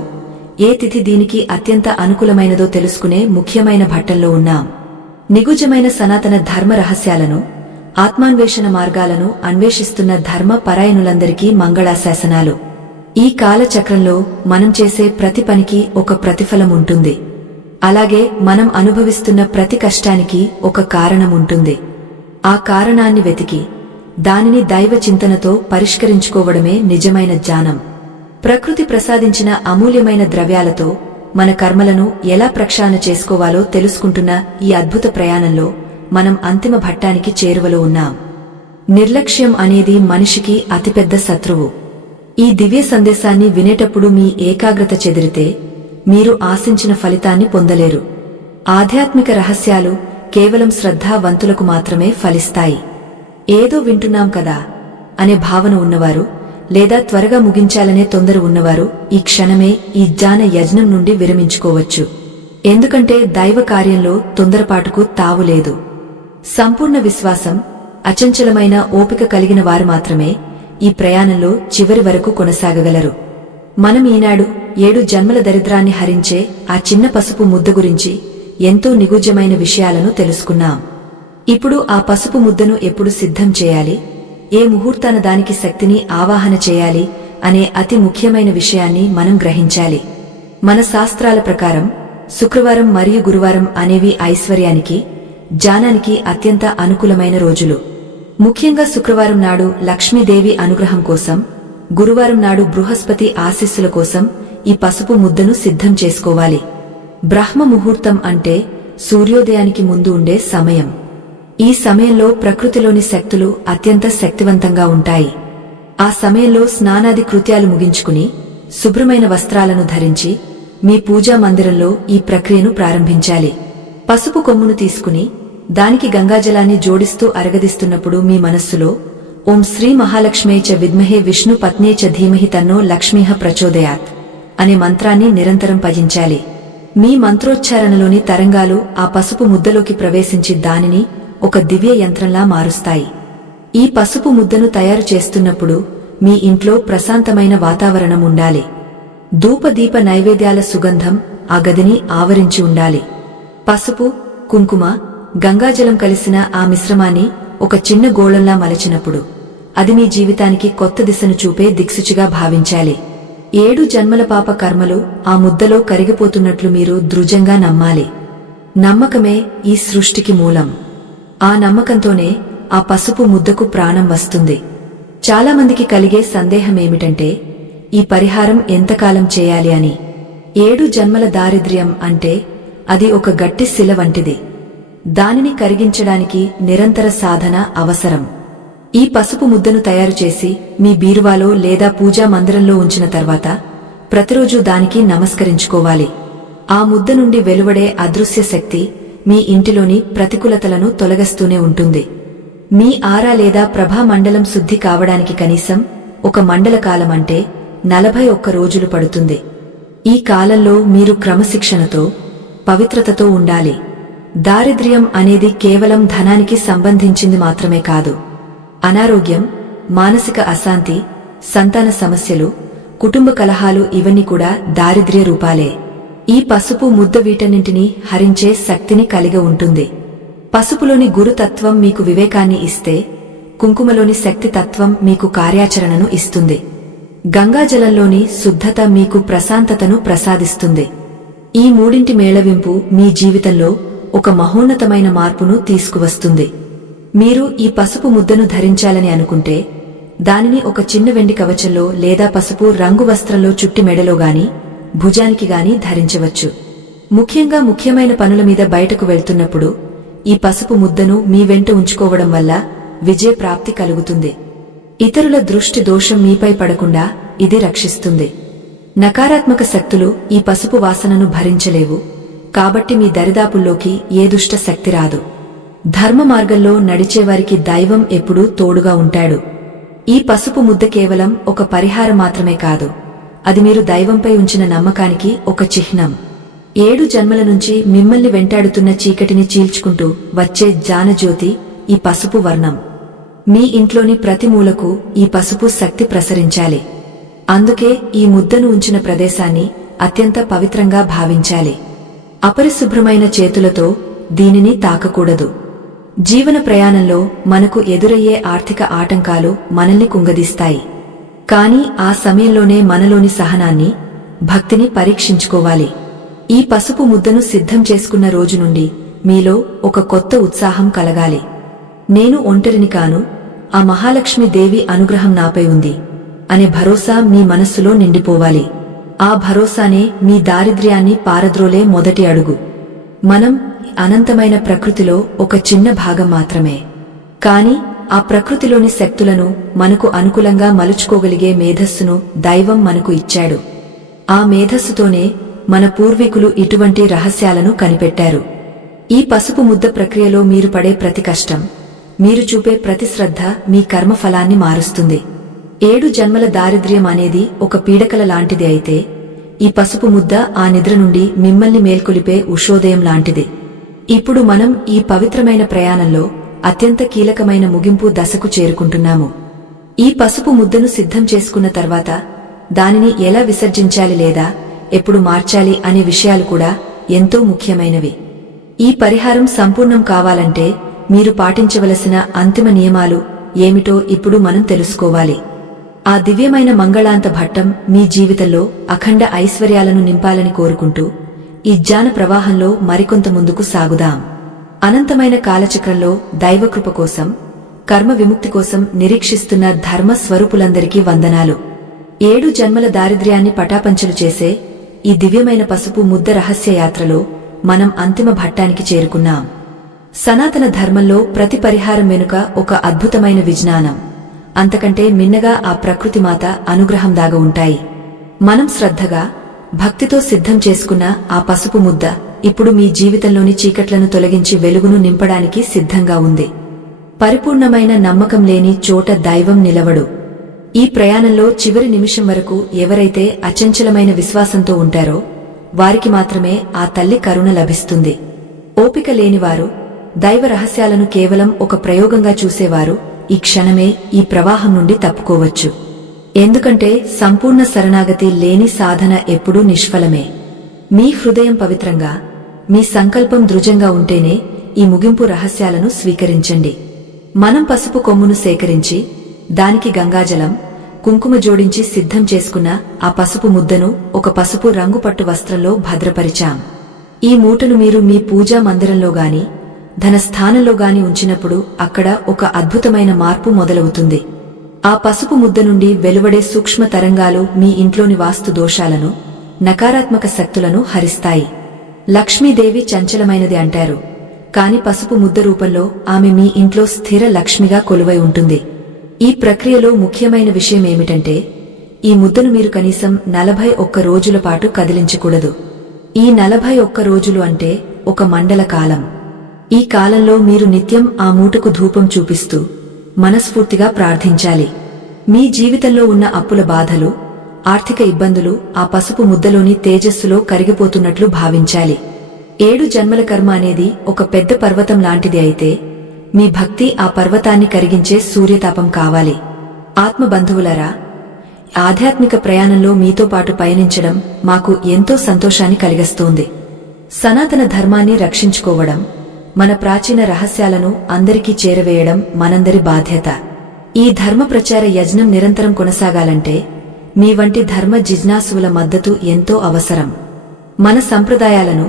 ఏ తిథి దీనికి అత్యంత అనుకూలమైనదో తెలుసుకునే ముఖ్యమైన ఘట్టంలో ఉన్నాం. నిగుజమైన సనాతన ధర్మ రహస్యాలను, ఆత్మాన్వేషణ మార్గాలను అన్వేషిస్తున్న ధర్మ పరాయణులందరికీ మంగళాశాసనాలు. ఈ కాలచక్రంలో మనం చేసే ప్రతి పనికి ఒక ప్రతిఫలం ఉంటుంది. అలాగే మనం అనుభవిస్తున్న ప్రతి కష్టానికి ఒక కారణం ఉంటుంది. ఆ కారణాన్ని వెతికి దానిని దైవ చింతనతో పరిష్కరించుకోవడమే నిజమైన జ్ఞానం. ప్రకృతి ప్రసాదించిన అమూల్యమైన ద్రవ్యాలతో మన కర్మలను ఎలా ప్రక్షాళన చేసుకోవాలో తెలుసుకుంటున్న ఈ అద్భుత ప్రయాణంలో మనం అంతిమ ఘట్టానికి చేరువలో ఉన్నాం. నిర్లక్ష్యం అనేది మనిషికి అతిపెద్ద శత్రువు. ఈ దివ్య సందేశాన్ని వినేటప్పుడు మీ ఏకాగ్రత చెదిరితే మీరు ఆశించిన ఫలితాన్ని పొందలేరు. ఆధ్యాత్మిక రహస్యాలు కేవలం శ్రద్ధావంతులకు మాత్రమే ఫలిస్తాయి. ఏదో వింటున్నాం కదా అనే భావన ఉన్నవారు, లేదా త్వరగా ముగించాలనే తొందర ఉన్నవారు ఈ క్షణమే ఈ జ్ఞాన యజ్ఞం నుండి విరమించుకోవచ్చు. ఎందుకంటే దైవ కార్యంలో తొందరపాటుకు తావులేదు. సంపూర్ణ విశ్వాసం, అచంచలమైన ఓపిక కలిగిన వారు మాత్రమే ఈ ప్రయాణంలో చివరి వరకు కొనసాగగలరు. మనం ఈనాడు 7 జన్మల దరిద్రాన్ని హరించే ఆ చిన్న పసుపు ముద్ద గురించి ఎంతో నిగూఢమైన విషయాలను తెలుసుకున్నాం. ఇప్పుడు ఆ పసుపు ముద్దను ఎప్పుడు సిద్ధం చేయాలి, ఏ ముహూర్తాన దానికి శక్తిని ఆవాహన చేయాలి అనే అతి ముఖ్యమైన విషయాన్ని మనం గ్రహించాలి. మన శాస్త్రాల ప్రకారం శుక్రవారం మరియు గురువారం అనేవి ఐశ్వర్యానికి, జ్ఞానానికి అత్యంత అనుకూలమైన రోజులు. ముఖ్యంగా శుక్రవారం నాడు లక్ష్మీదేవి అనుగ్రహం కోసం, గురువారం నాడు బృహస్పతి ఆశీస్సుల కోసం ఈ పసుపు ముద్దను సిద్ధం చేసుకోవాలి. బ్రహ్మ ముహూర్తం అంటే సూర్యోదయానికి ముందు ఉండే సమయం. ఈ సమయంలో ప్రకృతిలోని శక్తులు అత్యంత శక్తివంతంగా ఉంటాయి. ఆ సమయంలో స్నానాది కృత్యాలు ముగించుకుని శుభ్రమైన వస్త్రాలను ధరించి మీ పూజా మందిరంలో ఈ ప్రక్రియను ప్రారంభించాలి. పసుపు కొమ్మును తీసుకుని దానికి గంగాజలాన్ని జోడిస్తూ అరగదిస్తున్నప్పుడు మీ మనస్సులో ఓం శ్రీ మహాలక్ష్మే చ విద్మహే విష్ణు పత్నే చ ధీమహి తన్నో లక్ష్మీః ప్రచోదయాత్ అనే మంత్రాన్ని నిరంతరం పఠించాలి. మీ మంత్రోచ్చారణలోని తరంగాలు ఆ పసుపు ముద్దలోకి ప్రవేశించి దానిని ఒక దివ్య యంత్రంలా మారుస్తాయి. ఈ పసుపు ముద్దను తయారు చేస్తున్నప్పుడు మీ ఇంట్లో ప్రశాంతమైన వాతావరణం ఉండాలి. ధూపదీప నైవేద్యాల సుగంధం ఆ గదిని ఆవరించి ఉండాలి. పసుపు, కుంకుమ, గంగాజలం కలిసిన ఆ మిశ్రమాన్ని ఒక చిన్న గోళంలా మలచినప్పుడు అది మీ జీవితానికి కొత్త దిశను చూపే దిక్సూచిగా భావించాలి. 7 జన్మల పాప కర్మలు ఆ ముద్దలో కరిగిపోతున్నట్లు మీరు దృఢంగా నమ్మాలి. నమ్మకమే ఈ సృష్టికి మూలం. ఆ నమ్మకంతోనే ఆ పసుపు ముద్దకు ప్రాణం వస్తుంది. చాలామందికి కలిగే సందేహమేమిటంటే ఈ పరిహారం ఎంతకాలం చేయాలి అని. 7 జన్మల దారిద్ర్యం అంటే అది ఒక గట్టి శిల వంటిది. దానిని కరిగించడానికి నిరంతర సాధన అవసరం. ఈ పసుపు ముద్దను తయారుచేసి మీ బీరువాలో లేదా పూజా మందిరంలో ఉంచిన తర్వాత ప్రతిరోజూ దానికి నమస్కరించుకోవాలి. ఆ ముద్ద నుండి వెలువడే అదృశ్య శక్తి మీ ఇంటిలోని ప్రతికూలతలను తొలగిస్తూనే ఉంటుంది. మీ ఆరా లేదా ప్రభా మండలం శుద్ధి కావడానికి కనీసం 1 మండల కాలం అంటే 41 రోజులు పడుతుంది. ఈ కాలంలో మీరు క్రమశిక్షణతో, పవిత్రతతో ఉండాలి. దారిద్ర్యం అనేది కేవలం ధనానికి సంబంధించింది మాత్రమే కాదు. అనారోగ్యం, మానసిక అశాంతి, సంతాన సమస్యలు, కుటుంబ కలహాలు ఇవన్నీ కూడా దారిద్ర్య రూపాలే. ఈ పసుపు ముద్ద వీటన్నింటినీ హరించే శక్తిని కలిగి ఉంటుంది. పసుపులోని గురుతత్వం మీకు వివేకాన్ని ఇస్తే, కుంకుమలోని శక్తి తత్వం మీకు కార్యాచరణను ఇస్తుంది. గంగాజలంలోని శుద్ధత మీకు ప్రశాంతతను ప్రసాదిస్తుంది. ఈ మూడింటి మేళవింపు మీ జీవితంలో ఒక మహోన్నతమైన మార్పును తీసుకువస్తుంది. మీరు ఈ పసుపు ముద్దను ధరించాలని అనుకుంటే దానిని ఒక చిన్న వెండి కవచంలో లేదా పసుపు రంగు వస్త్రంలో చుట్టి మెడలో గాని భుజానికి గాని ధరించవచ్చు. ముఖ్యంగా ముఖ్యమైన పనుల మీద బయటకు వెళ్తున్నప్పుడు ఈ పసుపు ముద్దను మీ వెంట ఉంచుకోవడం వల్ల విజయ ప్రాప్తి కలుగుతుంది. ఇతరుల దృష్టి దోషం మీపై పడకుండా ఇది రక్షిస్తుంది. నకారాత్మక శక్తులు ఈ పసుపు వాసనను భరించలేవు. కాబట్టి మీ దరిదాపుల్లోకి ఏ దుష్ట శక్తి రాదు. ధర్మ మార్గంలో నడిచేవారికి దైవం ఎప్పుడూ తోడుగా ఉంటాడు. ఈ పసుపు ముద్ద కేవలం ఒక పరిహారం మాత్రమే కాదు, అది మీరు దైవంపై ఉంచిన నమ్మకానికి ఒక చిహ్నం. 7 జన్మల నుంచి మిమ్మల్ని వెంటాడుతున్న చీకటిని చీల్చుకుంటూ వచ్చే జ్ఞానజ్యోతి ఈ పసుపు వర్ణం. మీ ఇంట్లోని ప్రతి మూలకు ఈ పసుపు శక్తి ప్రసరించాలి. అందుకే ఈ ముద్దను ఉంచిన ప్రదేశాన్ని అత్యంత పవిత్రంగా భావించాలి. అపరిశుభ్రమైన చేతులతో దీనిని తాకకూడదు. జీవన ప్రయాణంలో మనకు ఎదురయ్యే ఆర్థిక ఆటంకాలు మనల్ని కుంగదీస్తాయి. కాని ఆ సమయంలోనే మనలోని సహనాన్ని, భక్తిని పరీక్షించుకోవాలి. ఈ పసుపు ముద్దను సిద్ధం చేసుకున్న రోజు నుండి మీలో ఒక కొత్త ఉత్సాహం కలగాలి. నేను ఒంటరిని కాను, ఆ మహాలక్ష్మి దేవి అనుగ్రహం నాపై ఉంది అనే భరోసా మీ మనస్సులో నిండిపోవాలి. ఆ భరోసానే మీ దారిద్ర్యాన్ని పారద్రోలే మొదటి అడుగు. మనం అనంతమైన ప్రకృతిలో ఒక చిన్న భాగం మాత్రమే. కాని ఆ ప్రకృతిలోని శక్తులను మనకు అనుకూలంగా మలుచుకోగలిగే మేధస్సును దైవం మనకు ఇచ్చాడు. ఆ మేధస్సుతోనే మన పూర్వీకులు ఇటువంటి రహస్యాలను కనిపెట్టారు. ఈ పసుపు ముద్ద ప్రక్రియలో మీరు పడే ప్రతి కష్టం, మీరు చూపే ప్రతి శ్రద్ధ మీ కర్మఫలాన్ని మారుస్తుంది. 7 జన్మల దారిద్ర్యం అనేది ఒక పీడకల లాంటిది అయితే, ఈ పసుపు ముద్ద ఆ నిద్ర నుండి మిమ్మల్ని మేల్కొలిపే ఉషోదయం లాంటిది. ఇప్పుడు మనం ఈ పవిత్రమైన ప్రయాణంలో అత్యంత కీలకమైన ముగింపు దశకు చేరుకుంటున్నాము. ఈ పసుపు ముద్దను సిద్ధం చేసుకున్న తర్వాత దానిని ఎలా విసర్జించాలి లేదా ఎప్పుడు మార్చాలి అనే విషయాలు కూడా ఎంతో ముఖ్యమైనవి. ఈ పరిహారం సంపూర్ణం కావాలంటే మీరు పాటించవలసిన అంతిమ నియమాలు ఏమిటో ఇప్పుడు మనం తెలుసుకోవాలి. ఆ దివ్యమైన మంగళాంత భట్టం మీ జీవితంలో అఖండ ఐశ్వర్యాలను నింపాలని కోరుకుంటూ ఈ జ్ఞాన ప్రవాహంలో మరికొంత ముందుకు సాగుదాం. అనంతమైన కాలచక్రంలో దైవకృప కోసం, కర్మ విముక్తి కోసం నిరీక్షిస్తున్న ధర్మ స్వరూపులందరికీ వందనాలు. 7 జన్మల దారిద్ర్యాన్ని పటాపంచలు చేసే ఈ దివ్యమైన పసుపు ముద్ద రహస్య యాత్రలో మనం అంతిమ భట్టానికి చేరుకున్నాం. సనాతన ధర్మంలో ప్రతి పరిహారం వెనుక ఒక అద్భుతమైన విజ్ఞానం, అంతకంటే మిన్నగా ఆ ప్రకృతిమాత అనుగ్రహం దాగా ఉంటాయి. మనం శ్రద్ధగా, భక్తితో సిద్ధం చేసుకున్న ఆ పసుపు ముద్ద ఇప్పుడు మీ జీవితంలోని చీకట్లను తొలగించి వెలుగును నింపడానికి సిద్ధంగా ఉంది. పరిపూర్ణమైన నమ్మకం లేని చోట దైవం నిలవడు. ఈ ప్రయాణంలో చివరి నిమిషం వరకు ఎవరైతే అచంచలమైన విశ్వాసంతో ఉంటారో వారికి మాత్రమే ఆ తల్లి కరుణ లభిస్తుంది. ఓపిక లేనివారు, దైవ రహస్యాలను కేవలం ఒక ప్రయోగంగా చూసేవారు ఈ క్షణమే ఈ ప్రవాహం నుండి తప్పుకోవచ్చు. ఎందుకంటే సంపూర్ణ శరణాగతి లేని సాధన ఎప్పుడూ నిష్ఫలమే. మీ హృదయం పవిత్రంగా, మీ సంకల్పం దృఢంగా ఉంటేనే ఈ ముగింపు రహస్యాలను స్వీకరించండి. మనం పసుపు కొమ్మును సేకరించి దానికి గంగాజలం కుంకుమ జోడించి సిద్ధం చేసుకున్న ఆ పసుపు ముద్దను ఒక పసుపు రంగు పట్టు వస్త్రంలో భద్రపరిచాం. ఈ మూటను మీరు మీ పూజా మందిరంలో గాని ధన స్థానంలో గాని ఉంచినప్పుడు అక్కడ ఒక అద్భుతమైన మార్పు మొదలవుతుంది. ఆ పసుపు ముద్ద నుండి వెలువడే సూక్ష్మ తరంగాలు మీ ఇంట్లోని వాస్తు దోషాలను, నకారాత్మక శక్తులను హరిస్తాయి. లక్ష్మీదేవి చంచలమైనది అంటారు, కాని పసుపు ముద్ద రూపంలో ఆమె మీ ఇంట్లో స్థిర లక్ష్మిగా కొలువై ఉంటుంది. ఈ ప్రక్రియలో ముఖ్యమైన విషయమేమిటంటే ఈ ముద్దను మీరు కనీసం 41 రోజుల పాటు కదిలించకూడదు. ఈ 41 రోజులు అంటే ఒక మండల కాలం. ఈ కాలంలో మీరు నిత్యం ఆ మూటకు ధూపం చూపిస్తూ మనస్ఫూర్తిగా ప్రార్థించాలి. మీ జీవితంలో ఉన్న అప్పుల బాధలు, ఆర్థిక ఇబ్బందులు ఆ పసుపు ముద్దలోని తేజస్సులో కరిగిపోతున్నట్లు భావించాలి. 7 జన్మల కర్మ అనేది ఒక పెద్ద పర్వతం లాంటిది అయితే మీ భక్తి ఆ పర్వతాన్ని కరిగించే సూర్యతాపం కావాలి. ఆత్మబంధువులరా, ఆధ్యాత్మిక ప్రయాణంలో మీతో పాటు పయనించడం మాకు ఎంతో సంతోషాన్ని కలిగిస్తోంది. సనాతన ధర్మాన్ని రక్షించుకోవడం, మన ప్రాచీన రహస్యాలను అందరికీ చేరవేయడం మనందరి బాధ్యత. ఈ ధర్మ ప్రచార యజ్ఞం నిరంతరం కొనసాగాలంటే మీ వంటి ధర్మ జిజ్ఞాసుల మద్దతు ఎంతో అవసరం. మన సంప్రదాయాలను,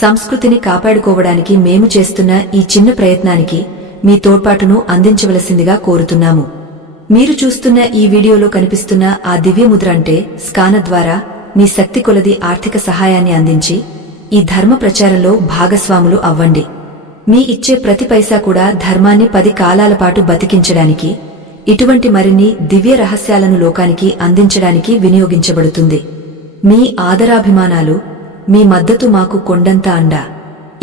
సంస్కృతిని కాపాడుకోవడానికి మేము చేస్తున్న ఈ చిన్న ప్రయత్నానికి మీ తోడ్పాటును అందించవలసిందిగా కోరుతున్నాము. మీరు చూస్తున్న ఈ వీడియోలో కనిపిస్తున్న ఆ దివ్యముద్ర అంటే స్కానర్ ద్వారా మీ శక్తి కొలది ఆర్థిక సహాయాన్ని అందించి ఈ ధర్మ ప్రచారంలో భాగస్వాములు అవ్వండి. మీ ఇచ్చే ప్రతి పైసా కూడా ధర్మాన్ని 10 కాలాల పాటు బతికించడానికి, ఇటువంటి మరిన్ని దివ్య రహస్యాలను లోకానికి అందించడానికి వినియోగించబడుతుంది. మీ ఆదరాభిమానాలు, మీ మద్దతు మాకు కొండంత అండ.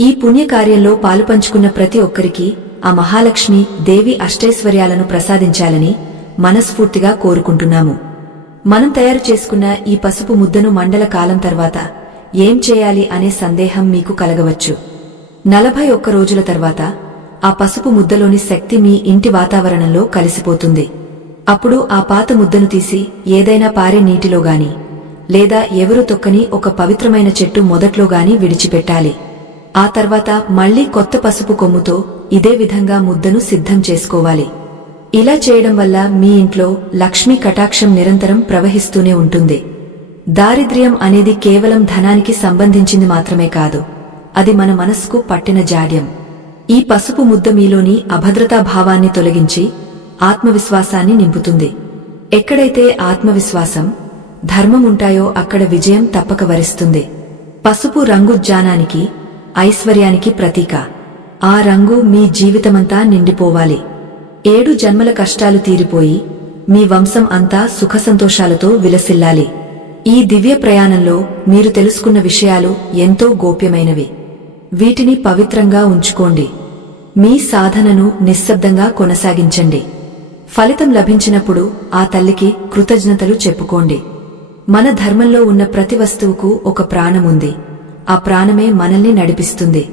ఈ పుణ్యకార్యంలో పాలుపంచుకున్న ప్రతి ఒక్కరికి ఆ మహాలక్ష్మి దేవి అష్టైశ్వర్యాలను ప్రసాదించాలని మనస్ఫూర్తిగా కోరుకుంటున్నాము. మనం తయారు చేసుకున్న ఈ పసుపు ముద్దను మండల కాలం తర్వాత ఏం చేయాలి అనే సందేహం మీకు కలగవచ్చు. 41 రోజుల తర్వాత ఆ పసుపు ముద్దలోని శక్తి మీ ఇంటి వాతావరణంలో కలిసిపోతుంది. అప్పుడు ఆ పాత ముద్దను తీసి ఏదైనా పారే నీటిలో గాని లేదా ఎవరు తొక్కని ఒక పవిత్రమైన చెట్టు మొదట్లో గాని విడిచిపెట్టాలి. ఆ తర్వాత మళ్లీ కొత్త పసుపు కొమ్ముతో ఇదే విధంగా ముద్దను సిద్ధం చేసుకోవాలి. ఇలా చేయడం వల్ల మీ ఇంట్లో లక్ష్మీ కటాక్షం నిరంతరం ప్రవహిస్తూనే ఉంటుంది. దారిద్ర్యం అనేది కేవలం ధనానికి సంబంధించింది మాత్రమే కాదు, అది మన మనస్సుకు పట్టిన జాడ్యం. ఈ పసుపు ముద్ద మీలోని అభద్రతా భావాన్ని తొలగించి ఆత్మవిశ్వాసాన్ని నింపుతుంది. ఎక్కడైతే ఆత్మవిశ్వాసం, ధర్మం ఉంటాయో అక్కడ విజయం తప్పక వరిస్తుంది. పసుపు రంగు జ్ఞానానికి, ఐశ్వర్యానికి ప్రతీక. ఆ రంగు మీ జీవితమంతా నిండిపోవాలి. 7 జన్మల కష్టాలు తీరిపోయి మీ వంశం అంతా సుఖసంతోషాలతో విలసిల్లాలి. ఈ దివ్య ప్రయాణంలో మీరు తెలుసుకున్న విషయాలు ఎంతో గోప్యమైనవి. వీటిని పవిత్రంగా ఉంచుకోండి. మీ సాధనను నిశ్శబ్దంగా కొనసాగించండి. ఫలితం లభించినప్పుడు ఆ తల్లికి కృతజ్ఞతలు చెప్పుకోండి. మన ధర్మంలో ఉన్న ప్రతి వస్తువుకు ఒక ప్రాణముంది. ఆ ప్రాణమే మనల్ని నడిపిస్తుంది.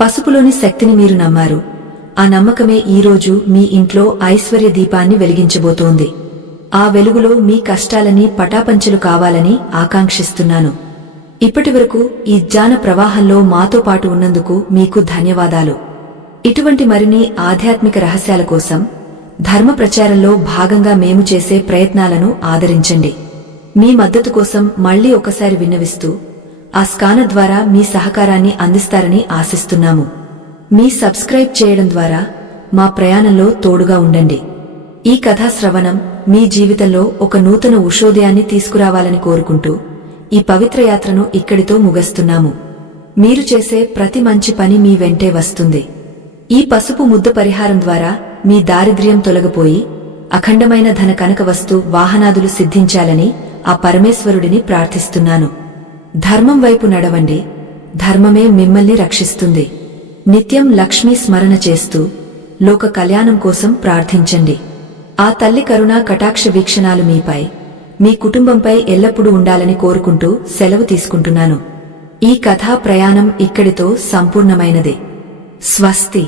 పసుపులోని శక్తిని మీరు నమ్మారు. ఆ నమ్మకమే ఈరోజు మీ ఇంట్లో ఐశ్వర్య దీపాన్ని వెలిగించబోతోంది. ఆ వెలుగులో మీ కష్టాలని పటాపంచలు కావాలని ఆకాంక్షిస్తున్నాను. ఇప్పటివరకు ఈ జ్ఞాన ప్రవాహంలో మాతో పాటు ఉన్నందుకు మీకు ధన్యవాదాలు. ఇటువంటి మరిన్ని ఆధ్యాత్మిక రహస్యాల కోసం ధర్మ ప్రచారంలో భాగంగా మేము చేసే ప్రయత్నాలను ఆదరించండి. మీ మద్దతు కోసం మళ్లీ ఒకసారి విన్నవిస్తూ ఆ స్కానర్ ద్వారా మీ సహకారాన్ని అందిస్తారని ఆశిస్తున్నాము. మీ సబ్స్క్రైబ్ చేయడం ద్వారా మా ప్రయాణంలో తోడుగా ఉండండి. ఈ కథా శ్రవణం మీ జీవితంలో ఒక నూతన ఉషోదయాన్ని తీసుకురావాలని కోరుకుంటూ ఈ పవిత్ర యాత్రను ఇక్కడితో ముగిస్తున్నాము. మీరు చేసే ప్రతి మంచి పని మీ వెంటే వస్తుంది. ఈ పసుపు ముద్ద పరిహారం ద్వారా మీ దారిద్ర్యం తొలగిపోయి అఖండమైన ధన కనక వస్తు వాహనాదులు సిద్ధించాలని ఆ పరమేశ్వరుడిని ప్రార్థిస్తున్నాను. ధర్మం వైపు నడవండి. ధర్మమే మిమ్మల్ని రక్షిస్తుంది. నిత్యం లక్ష్మీ స్మరణ చేస్తూ లోక కళ్యాణం కోసం ప్రార్థించండి. ఆ తల్లి కరుణా కటాక్ష వీక్షణాలు మీపై, మీ కుటుంబంపై ఎల్లప్పుడూ ఉండాలని కోరుకుంటూ సెలవు తీసుకుంటున్నాను. ఈ కథా ప్రయాణం ఇక్కడితో సంపూర్ణమైనదే. స్వస్తి.